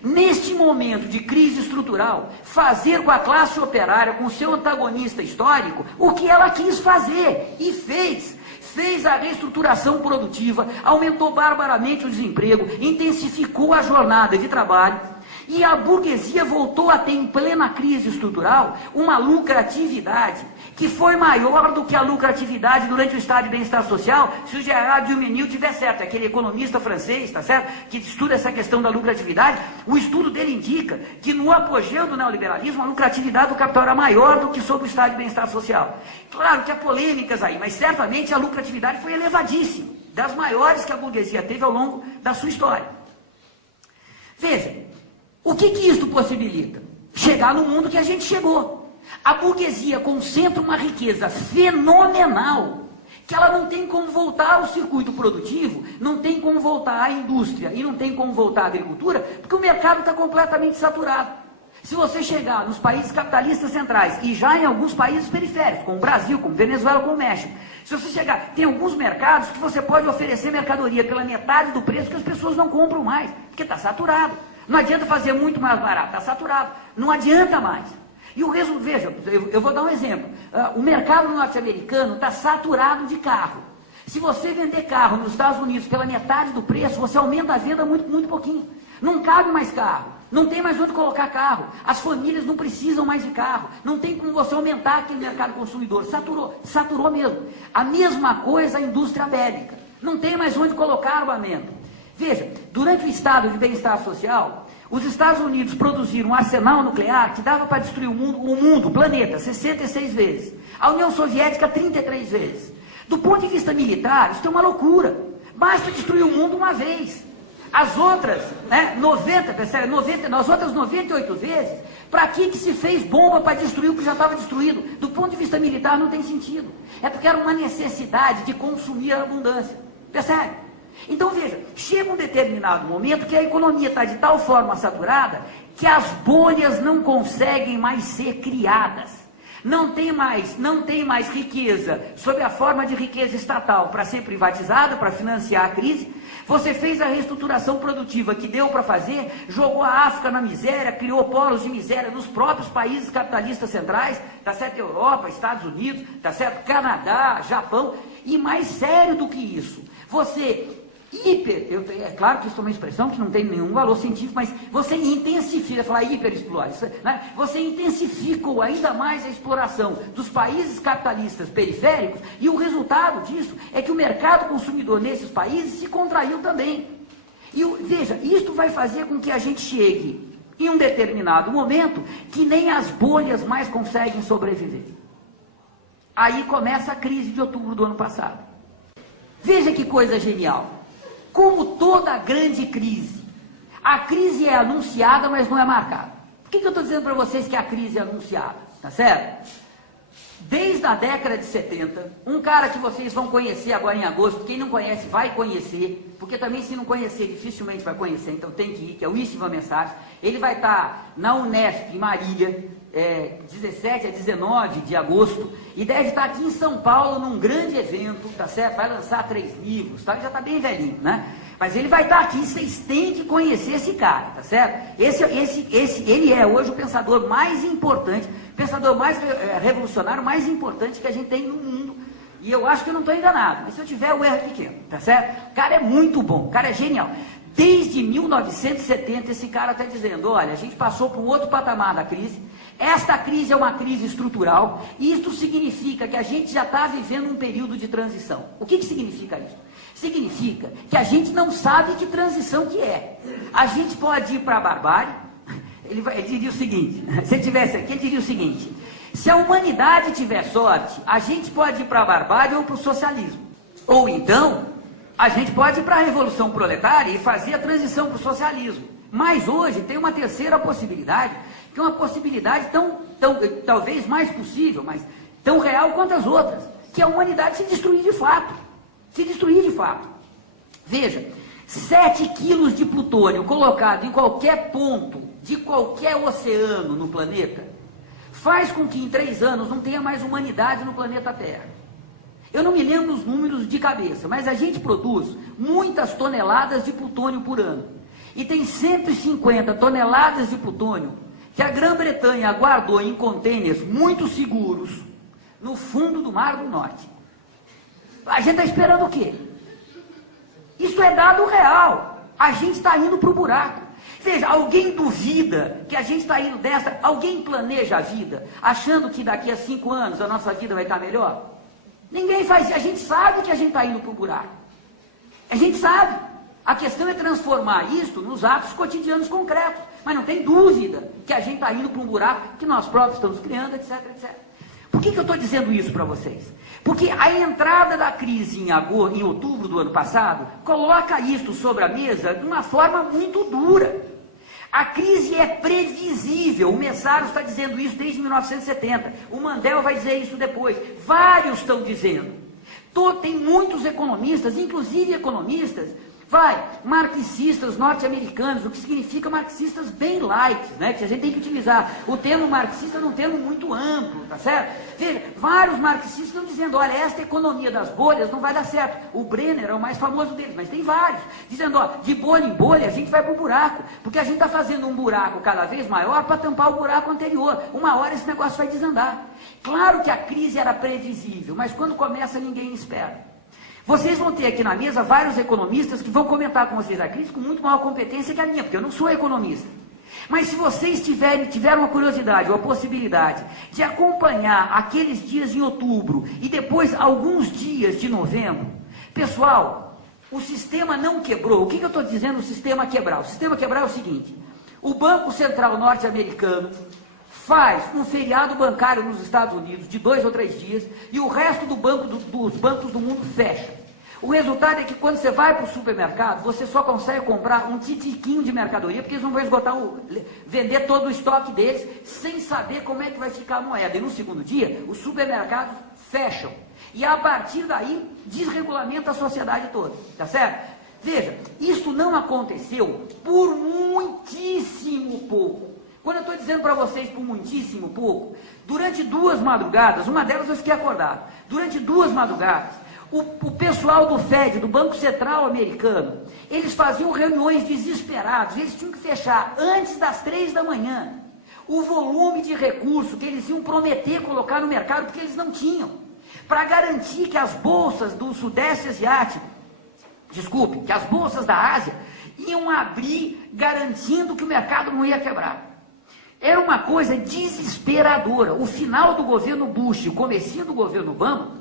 neste momento de crise estrutural, fazer com a classe operária, com o seu antagonista histórico, o que ela quis fazer, e fez. Fez a reestruturação produtiva, aumentou barbaramente o desemprego, intensificou a jornada de trabalho, e a burguesia voltou a ter, em plena crise estrutural, uma lucratividade que foi maior do que a lucratividade durante o estado de bem-estar social, se o Gerard Dumenil tiver certo, aquele economista francês, tá certo, que estuda essa questão da lucratividade. O estudo dele indica que no apogeu do neoliberalismo a lucratividade do capital era maior do que sobre o estado de bem-estar social. Claro que há polêmicas aí, mas certamente a lucratividade foi elevadíssima, das maiores que a burguesia teve ao longo da sua história. Veja, o que isso possibilita? Chegar no mundo que a gente chegou. A burguesia concentra uma riqueza fenomenal, que ela não tem como voltar ao circuito produtivo, não tem como voltar à indústria e não tem como voltar à agricultura, porque o mercado está completamente saturado. Se você chegar nos países capitalistas centrais e já em alguns países periféricos, como o Brasil, como Venezuela, como o México, se você chegar, tem alguns mercados que você pode oferecer mercadoria pela metade do preço que as pessoas não compram mais, porque está saturado. Não adianta fazer muito mais barato, está saturado, não adianta mais. E o resultado, veja, eu vou dar um exemplo. O mercado norte-americano está saturado de carro. Se você vender carro nos Estados Unidos pela metade do preço, você aumenta a venda muito, muito pouquinho. Não cabe mais carro, não tem mais onde colocar carro. As famílias não precisam mais de carro, não tem como você aumentar aquele mercado consumidor. Saturou mesmo. A mesma coisa a indústria bélica. Não tem mais onde colocar armamento. Veja, durante o estado de bem-estar social, os Estados Unidos produziram um arsenal nuclear que dava para destruir o planeta, 66 vezes. A União Soviética, 33 vezes. Do ponto de vista militar, isso é uma loucura. Basta destruir o mundo uma vez. As outras, né, 90, nas outras 98 vezes, para que se fez bomba para destruir o que já estava destruído? Do ponto de vista militar não tem sentido. É porque era uma necessidade de consumir a abundância. Percebe? Então veja, chega um determinado momento que a economia está de tal forma saturada que as bolhas não conseguem mais ser criadas. Não tem mais riqueza sob a forma de riqueza estatal para ser privatizada, para financiar a crise. Você fez a reestruturação produtiva que deu para fazer, jogou a África na miséria, criou polos de miséria nos próprios países capitalistas centrais, tá certo? Europa, Estados Unidos, tá certo? Canadá, Japão. E mais sério do que isso, você é claro que isso é uma expressão que não tem nenhum valor científico, mas você intensifica, falar hiperexploração, né? Você intensificou ainda mais a exploração dos países capitalistas periféricos, e o resultado disso é que o mercado consumidor nesses países se contraiu também. E veja, isto vai fazer com que a gente chegue em um determinado momento que nem as bolhas mais conseguem sobreviver. Aí começa a crise de outubro do ano passado. Veja que coisa genial. Como toda grande crise, a crise é anunciada, mas não é marcada. Por que eu estou dizendo para vocês que a crise é anunciada? Tá certo? Desde a década de 70, um cara que vocês vão conhecer agora em agosto, quem não conhece vai conhecer, porque também se não conhecer, dificilmente vai conhecer, então tem que ir, que é o Istvan Messages. Ele vai estar na Unesp, em Marília, 17 a 19 de agosto, e deve estar aqui em São Paulo num grande evento, tá certo? Vai lançar 3 livros, tá? Ele já está bem velhinho, né? Mas ele vai estar aqui, vocês têm que conhecer esse cara, tá certo? Ele é hoje o pensador mais importante, pensador mais revolucionário, mais importante que a gente tem no mundo, E eu acho que eu não estou enganado, mas se eu tiver, o erro é pequeno, tá certo? O cara é muito bom, o cara é genial. Desde 1970 esse cara está dizendo, olha, a gente passou por um outro patamar da crise, esta crise é uma crise estrutural, e isso significa que a gente já está vivendo um período de transição. O que significa isso? Significa que a gente não sabe que transição que é. A gente pode ir para a barbárie, ele diria o seguinte, se ele estivesse aqui, ele diria o seguinte, se a humanidade tiver sorte, a gente pode ir para a barbárie ou para o socialismo. Ou então, a gente pode ir para a revolução proletária e fazer a transição para o socialismo. Mas hoje tem uma terceira possibilidade, que é uma possibilidade talvez mais possível, mas tão real quanto as outras, que é a humanidade se destruir de fato. Se destruir de fato. Veja, 7 quilos de plutônio colocado em qualquer ponto de qualquer oceano no planeta, faz com que em 3 anos não tenha mais humanidade no planeta Terra. Eu não me lembro os números de cabeça, mas a gente produz muitas toneladas de plutônio por ano. E tem 150 toneladas de plutônio que a Grã-Bretanha guardou em contêineres muito seguros no fundo do Mar do Norte. A gente está esperando o quê? Isso é dado real. A gente está indo para o buraco. Veja, alguém duvida que a gente está indo dessa? Alguém planeja a vida achando que daqui a 5 anos a nossa vida vai estar melhor? Ninguém faz isso. A gente sabe que a gente está indo para o buraco. A gente sabe. A questão é transformar isso nos atos cotidianos concretos. Mas não tem dúvida que a gente está indo para um buraco que nós próprios estamos criando, etc, etc. Por que eu estou dizendo isso para vocês? Porque a entrada da crise em outubro do ano passado coloca isso sobre a mesa de uma forma muito dura. A crise é previsível. O Messaros está dizendo isso desde 1970. O Mandel vai dizer isso depois. Vários estão dizendo. Tem muitos economistas, inclusive economistas, marxistas norte-americanos, o que significa marxistas bem light, né? Que a gente tem que utilizar o termo marxista num termo muito amplo, tá certo? Veja, vários marxistas estão dizendo, olha, esta economia das bolhas não vai dar certo. O Brenner é o mais famoso deles, mas tem vários, dizendo, ó, de bolha em bolha a gente vai para o buraco, porque a gente está fazendo um buraco cada vez maior para tampar o buraco anterior. Uma hora esse negócio vai desandar. Claro que a crise era previsível, mas quando começa ninguém espera. Vocês vão ter aqui na mesa vários economistas que vão comentar com vocês a crise com muito maior competência que a minha, porque eu não sou economista. Mas se vocês tiveram a curiosidade ou a possibilidade de acompanhar aqueles dias em outubro e depois alguns dias de novembro, pessoal, o sistema não quebrou. O que eu estou dizendo o sistema quebrar? O sistema quebrar é o seguinte, o Banco Central norte-americano faz um feriado bancário nos Estados Unidos de 2 ou 3 dias e o resto dos bancos do mundo fecha. O resultado é que quando você vai para o supermercado, você só consegue comprar um titiquinho de mercadoria, porque eles não vão esgotar, vender todo o estoque deles, sem saber como é que vai ficar a moeda. E no segundo dia, os supermercados fecham. E a partir daí, desregulamenta a sociedade toda, tá certo? Veja, isso não aconteceu por muitíssimo pouco. Quando eu estou dizendo para vocês por muitíssimo pouco, durante 2 madrugadas, uma delas eu fiquei acordado, durante 2 madrugadas, o pessoal do FED, do Banco Central americano, eles faziam reuniões desesperados, eles tinham que fechar antes das 3 da manhã o volume de recurso que eles iam prometer colocar no mercado, porque eles não tinham, para garantir que as bolsas do Sudeste Asiático, que as bolsas da Ásia iam abrir garantindo que o mercado não ia quebrar. Era uma coisa desesperadora. O final do governo Bush, o comecinho do governo Obama,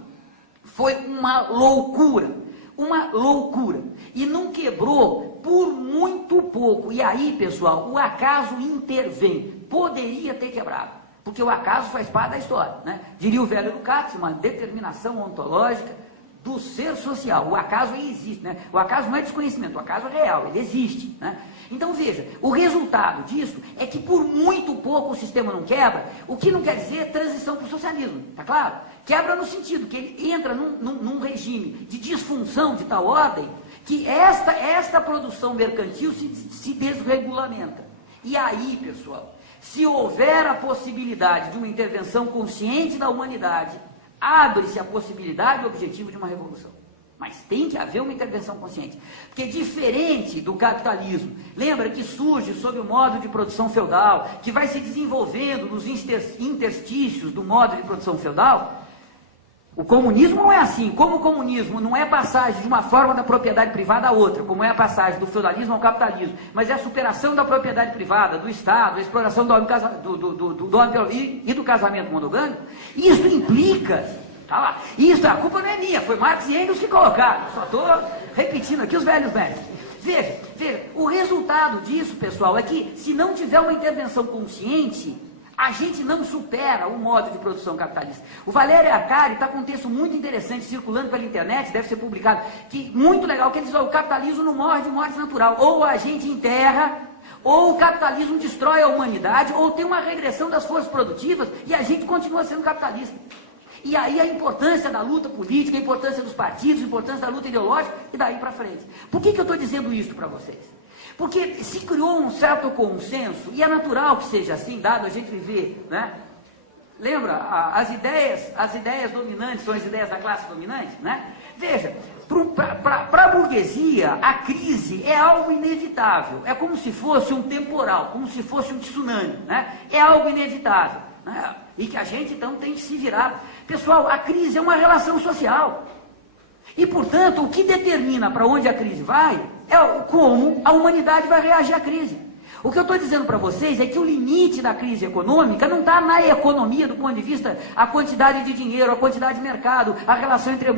foi uma loucura. Uma loucura. E não quebrou por muito pouco. E aí, pessoal, o acaso intervém. Poderia ter quebrado. Porque o acaso faz parte da história, né? Diria o velho Lukács, uma determinação ontológica do ser social. O acaso existe, né? O acaso não é desconhecimento, o acaso é real, ele existe, né? Então veja, o resultado disso é que por muito pouco o sistema não quebra, o que não quer dizer transição para o socialismo, tá claro? Quebra no sentido que ele entra num regime de disfunção de tal ordem que esta produção mercantil se desregulamenta. E aí, pessoal, se houver a possibilidade de uma intervenção consciente da humanidade, abre-se a possibilidade e o objetivo de uma revolução. Mas tem que haver uma intervenção consciente. Porque diferente do capitalismo, lembra que surge sob o modo de produção feudal, que vai se desenvolvendo nos interstícios do modo de produção feudal, O comunismo não é assim. Como o comunismo não é passagem de uma forma da propriedade privada a outra, como é a passagem do feudalismo ao capitalismo, mas é a superação da propriedade privada, do Estado, a exploração do homem e do casamento monogâmico, isso implica, tá lá, isso, a culpa não é minha, foi Marx e Engels que colocaram, só estou repetindo aqui os velhos mestres. Veja, o resultado disso, pessoal, é que se não tiver uma intervenção consciente, a gente não supera o modo de produção capitalista. O Valério Arcari está com um texto muito interessante circulando pela internet, deve ser publicado, que muito legal, que ele diz: o capitalismo não morre de morte natural, ou a gente enterra, ou o capitalismo destrói a humanidade, ou tem uma regressão das forças produtivas e a gente continua sendo capitalista. E aí a importância da luta política, a importância dos partidos, a importância da luta ideológica, e daí para frente. Por que eu estou dizendo isso para vocês? Porque se criou um certo consenso, e é natural que seja assim, dado a gente viver, né? Lembra, as ideias dominantes são as ideias da classe dominante, né? Veja, para a burguesia, a crise é algo inevitável, é como se fosse um temporal, como se fosse um tsunami, né? É algo inevitável, né? E que a gente então tem que se virar. Pessoal, a crise é uma relação social. E, portanto, o que determina para onde a crise vai é como a humanidade vai reagir à crise. O que eu estou dizendo para vocês é que o limite da crise econômica não está na economia do ponto de vista a quantidade de dinheiro, a quantidade de mercado, a relação entre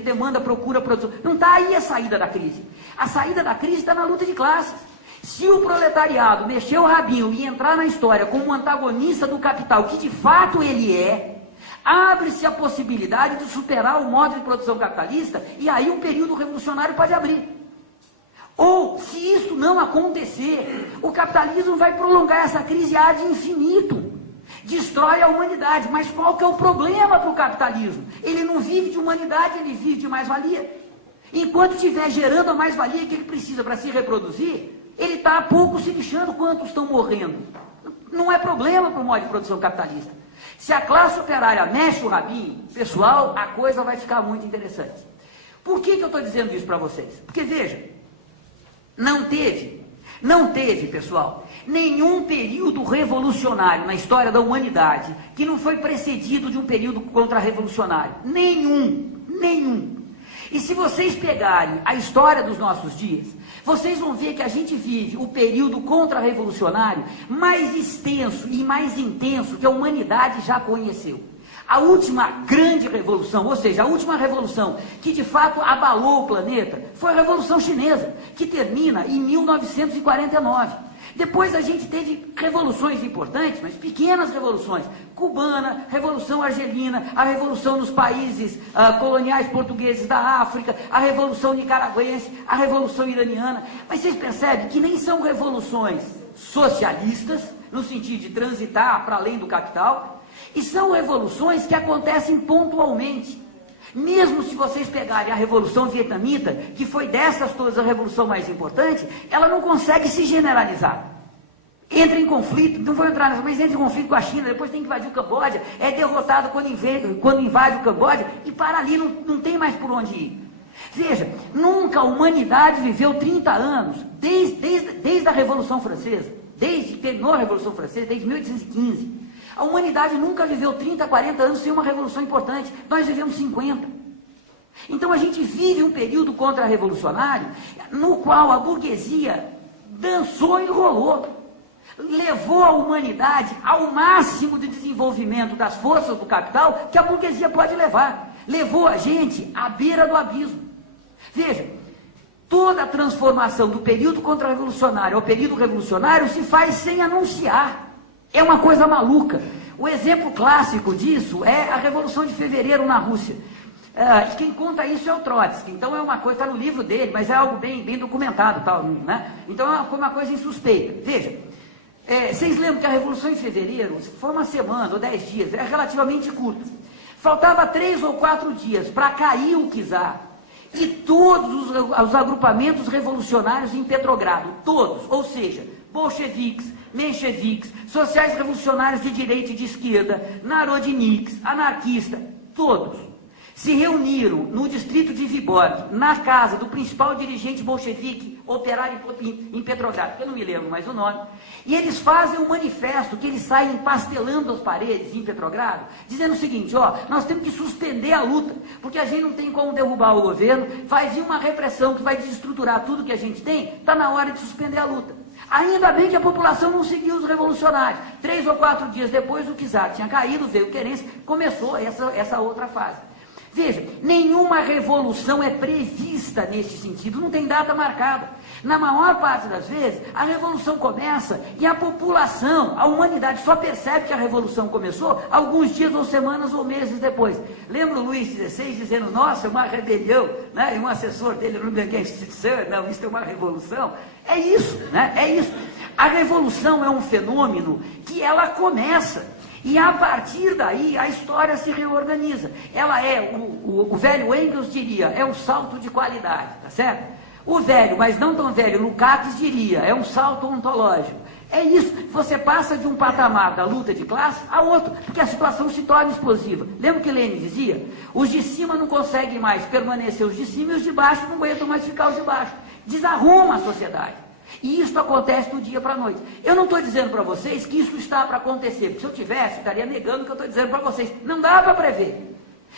demanda, procura, produção. Não está aí a saída da crise. A saída da crise está na luta de classes. Se o proletariado mexer o rabinho e entrar na história como um antagonista do capital, que de fato ele é, abre-se a possibilidade de superar o modo de produção capitalista, e aí um período revolucionário pode abrir. Ou, se isso não acontecer, o capitalismo vai prolongar essa crise ad infinito, destrói a humanidade. Mas qual que é o problema para o capitalismo? Ele não vive de humanidade, ele vive de mais-valia. Enquanto estiver gerando a mais-valia que ele precisa para se reproduzir, ele está a pouco se lixando quantos estão morrendo. Não é problema para o modo de produção capitalista. Se a classe operária mexe o rabinho, pessoal, a coisa vai ficar muito interessante. Por que eu estou dizendo isso para vocês? Porque, veja, não teve, pessoal, nenhum período revolucionário na história da humanidade que não foi precedido de um período contra-revolucionário. Nenhum. E se vocês pegarem a história dos nossos dias, vocês vão ver que a gente vive o período contra-revolucionário mais extenso e mais intenso que a humanidade já conheceu. A última grande revolução, ou seja, a última revolução que de fato abalou o planeta, foi a Revolução Chinesa, que termina em 1949. Depois a gente teve revoluções importantes, mas pequenas revoluções. Cubana, Revolução Argelina, a Revolução nos países coloniais portugueses da África, a Revolução Nicaragüense, a Revolução Iraniana. Mas vocês percebem que nem são revoluções socialistas, no sentido de transitar para além do capital, e são revoluções que acontecem pontualmente. Mesmo se vocês pegarem a Revolução Vietnamita, que foi dessas todas a revolução mais importante, ela não consegue se generalizar. Entra em conflito, não vou entrar nessa, mas entra em conflito com a China, depois tem que invadir o Camboja, é derrotado quando invade o Camboja, e para ali não tem mais por onde ir. Veja, nunca a humanidade viveu 30 anos, desde a Revolução Francesa, desde que terminou a Revolução Francesa, desde 1815. A humanidade nunca viveu 30, 40 anos sem uma revolução importante. Nós vivemos 50. Então a gente vive um período contra-revolucionário no qual a burguesia dançou e rolou. Levou a humanidade ao máximo de desenvolvimento das forças do capital que a burguesia pode levar. Levou a gente à beira do abismo. Veja, toda a transformação do período contra-revolucionário ao período revolucionário se faz sem anunciar. É uma coisa maluca. O exemplo clássico disso é a Revolução de Fevereiro na Rússia. Quem conta isso é o Trotsky. Então é uma coisa, está no livro dele, mas é algo bem documentado, tal, né? Então foi uma coisa insuspeita. Veja, vocês lembram que a Revolução de Fevereiro foi uma semana ou 10 dias, é relativamente curto. Faltava 3 ou 4 dias para cair o czar e todos os agrupamentos revolucionários em Petrogrado, todos, ou seja, bolcheviques, mencheviques, sociais revolucionários de direita e de esquerda, narodniks, anarquistas, todos. se reuniram no distrito de Vyborg, na casa do principal dirigente bolchevique operário em Petrogrado, que eu não me lembro mais o nome, e eles fazem um manifesto que eles saem empastelando as paredes em Petrogrado, dizendo o seguinte, ó, nós temos que suspender a luta, porque a gente não tem como derrubar o governo, vai vir uma repressão que vai desestruturar tudo que a gente tem, está na hora de suspender a luta. Ainda bem que a população não seguiu os revolucionários. 3 ou 4 dias depois, o czar tinha caído, veio o Kerensky, começou essa outra fase. Veja, nenhuma revolução é prevista neste sentido, não tem data marcada. Na maior parte das vezes, a revolução começa e a população, a humanidade só percebe que a revolução começou alguns dias ou semanas ou meses depois. Lembra o Luís XVI dizendo, nossa, uma rebelião, né? E um assessor dele, não, isso é uma revolução. É isso, né? É isso. A revolução é um fenômeno que ela começa. E a partir daí, a história se reorganiza. Ela é, o velho Engels diria, é um salto de qualidade, tá certo? O velho, mas não tão velho, Lukács diria, é um salto ontológico. É isso, você passa de um patamar da luta de classe a outro, porque a situação se torna explosiva. Lembra que Lenin dizia? Os de cima não conseguem mais permanecer os de cima e os de baixo não aguentam mais ficar os de baixo. Desarruma a sociedade. E isso acontece do dia para a noite. Eu não estou dizendo para vocês que isso está para acontecer, porque se eu tivesse, estaria negando o que eu estou dizendo para vocês. Não dá para prever.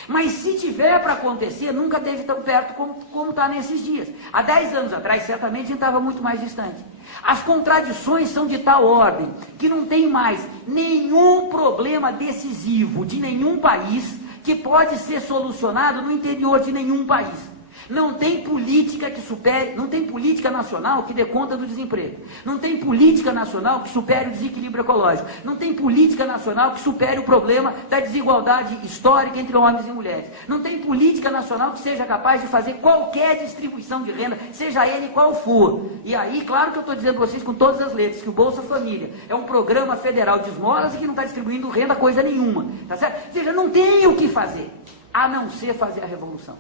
Mas se tiver para acontecer, nunca esteve tão perto como está nesses dias. Há 10 anos atrás, certamente, a gente estava muito mais distante. As contradições são de tal ordem que não tem mais nenhum problema decisivo de nenhum país que pode ser solucionado no interior de nenhum país. Não tem política que supere, não tem política nacional que dê conta do desemprego. Não tem política nacional que supere o desequilíbrio ecológico. Não tem política nacional que supere o problema da desigualdade histórica entre homens e mulheres. Não tem política nacional que seja capaz de fazer qualquer distribuição de renda, seja ele qual for. E aí, claro que eu estou dizendo para vocês com todas as letras, que o Bolsa Família é um programa federal de esmolas e que não está distribuindo renda coisa nenhuma. Tá certo? Ou seja, não tem o que fazer, a não ser fazer a revolução.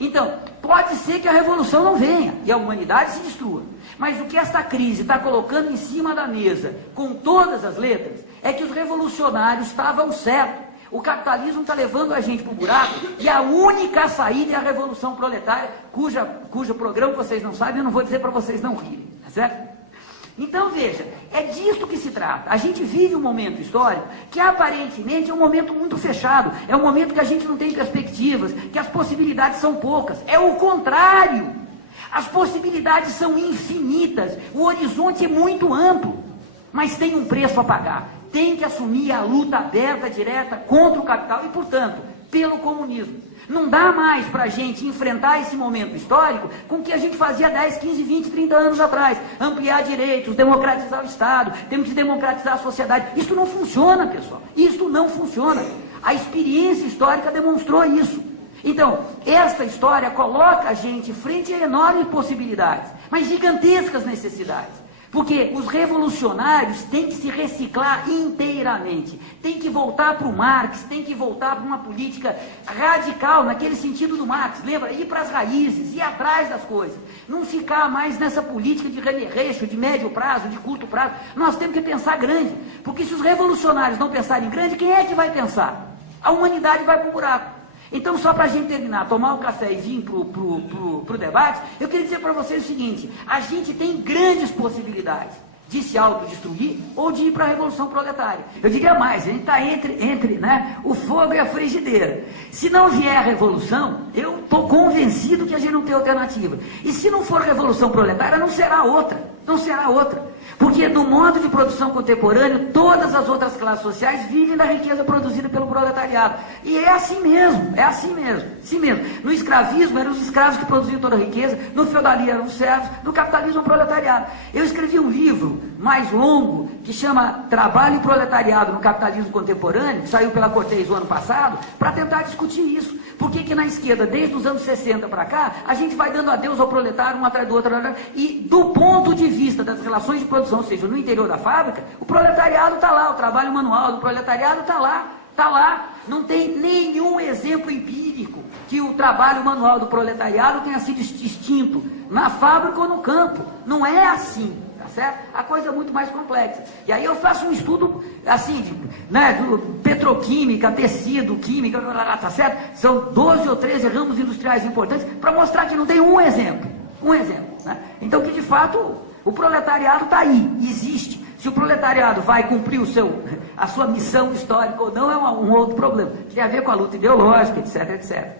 Então, pode ser que a revolução não venha e a humanidade se destrua. Mas o que esta crise está colocando em cima da mesa, com todas as letras, é que os revolucionários estavam certos. O capitalismo está levando a gente para o buraco e a única saída é a revolução proletária, cujo programa vocês não sabem, eu não vou dizer para vocês não rirem, tá certo? Então, veja, é disso que se trata. A gente vive um momento histórico que aparentemente é um momento muito fechado, é um momento que a gente não tem perspectivas, que as possibilidades são poucas. É o contrário. As possibilidades são infinitas, o horizonte é muito amplo, mas tem um preço a pagar. Tem que assumir a luta aberta, direta, contra o capital e, portanto, pelo comunismo. Não dá mais para a gente enfrentar esse momento histórico com o que a gente fazia 10, 15, 20, 30 anos atrás. Ampliar direitos, democratizar o Estado, temos que democratizar a sociedade. Isso não funciona, pessoal. Isso não funciona. A experiência histórica demonstrou isso. Então, esta história coloca a gente frente a enormes possibilidades, mas gigantescas necessidades. Porque os revolucionários têm que se reciclar inteiramente, têm que voltar para o Marx, têm que voltar para uma política radical, naquele sentido do Marx, lembra? Ir para as raízes, ir atrás das coisas, não ficar mais nessa política de releixe, de médio prazo, de curto prazo. Nós temos que pensar grande, porque se os revolucionários não pensarem grande, quem é que vai pensar? A humanidade vai para o buraco. Então, só para a gente terminar, tomar o café e vir para o debate, eu queria dizer para vocês o seguinte, a gente tem grandes possibilidades de se autodestruir ou de ir para a Revolução Proletária. Eu diria mais, a gente está entre né, o fogo e a frigideira. Se não vier a Revolução, eu estou convencido que a gente não tem alternativa. E se não for Revolução Proletária, não será outra. Não será outra. Porque no modo de produção contemporâneo, todas as outras classes sociais vivem da riqueza produzida pelo proletariado. E é assim mesmo, assim mesmo. No escravismo eram os escravos que produziam toda a riqueza, no feudalismo eram os servos, no capitalismo o proletariado. Eu escrevi um livro mais longo, que chama Trabalho e Proletariado no Capitalismo Contemporâneo, que saiu pela Cortez o ano passado, para tentar discutir isso. Por que na esquerda, desde os anos 60 para cá, a gente vai dando adeus ao proletário, um atrás do outro, e do ponto de vista das relações de produção, ou seja, no interior da fábrica, o proletariado está lá, o trabalho manual do proletariado está lá. Não tem nenhum exemplo empírico que o trabalho manual do proletariado tenha sido extinto na fábrica ou no campo. Não é assim, tá certo? A coisa é muito mais complexa. E aí eu faço um estudo, assim, né, petroquímica, tecido, química, tá certo? São 12 ou 13 ramos industriais importantes para mostrar que não tem um exemplo. Né? Então que de fato o proletariado está aí, existe. Se o proletariado vai cumprir a sua missão histórica ou não é um outro problema, que tem a ver com a luta ideológica, etc, etc.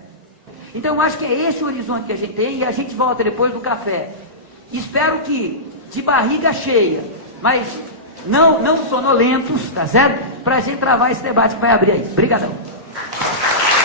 Então eu acho que é esse o horizonte que a gente tem, e a gente volta depois do café. Espero que de barriga cheia, mas não sonolentos, tá certo? Para a gente travar esse debate que vai abrir aí. Obrigadão.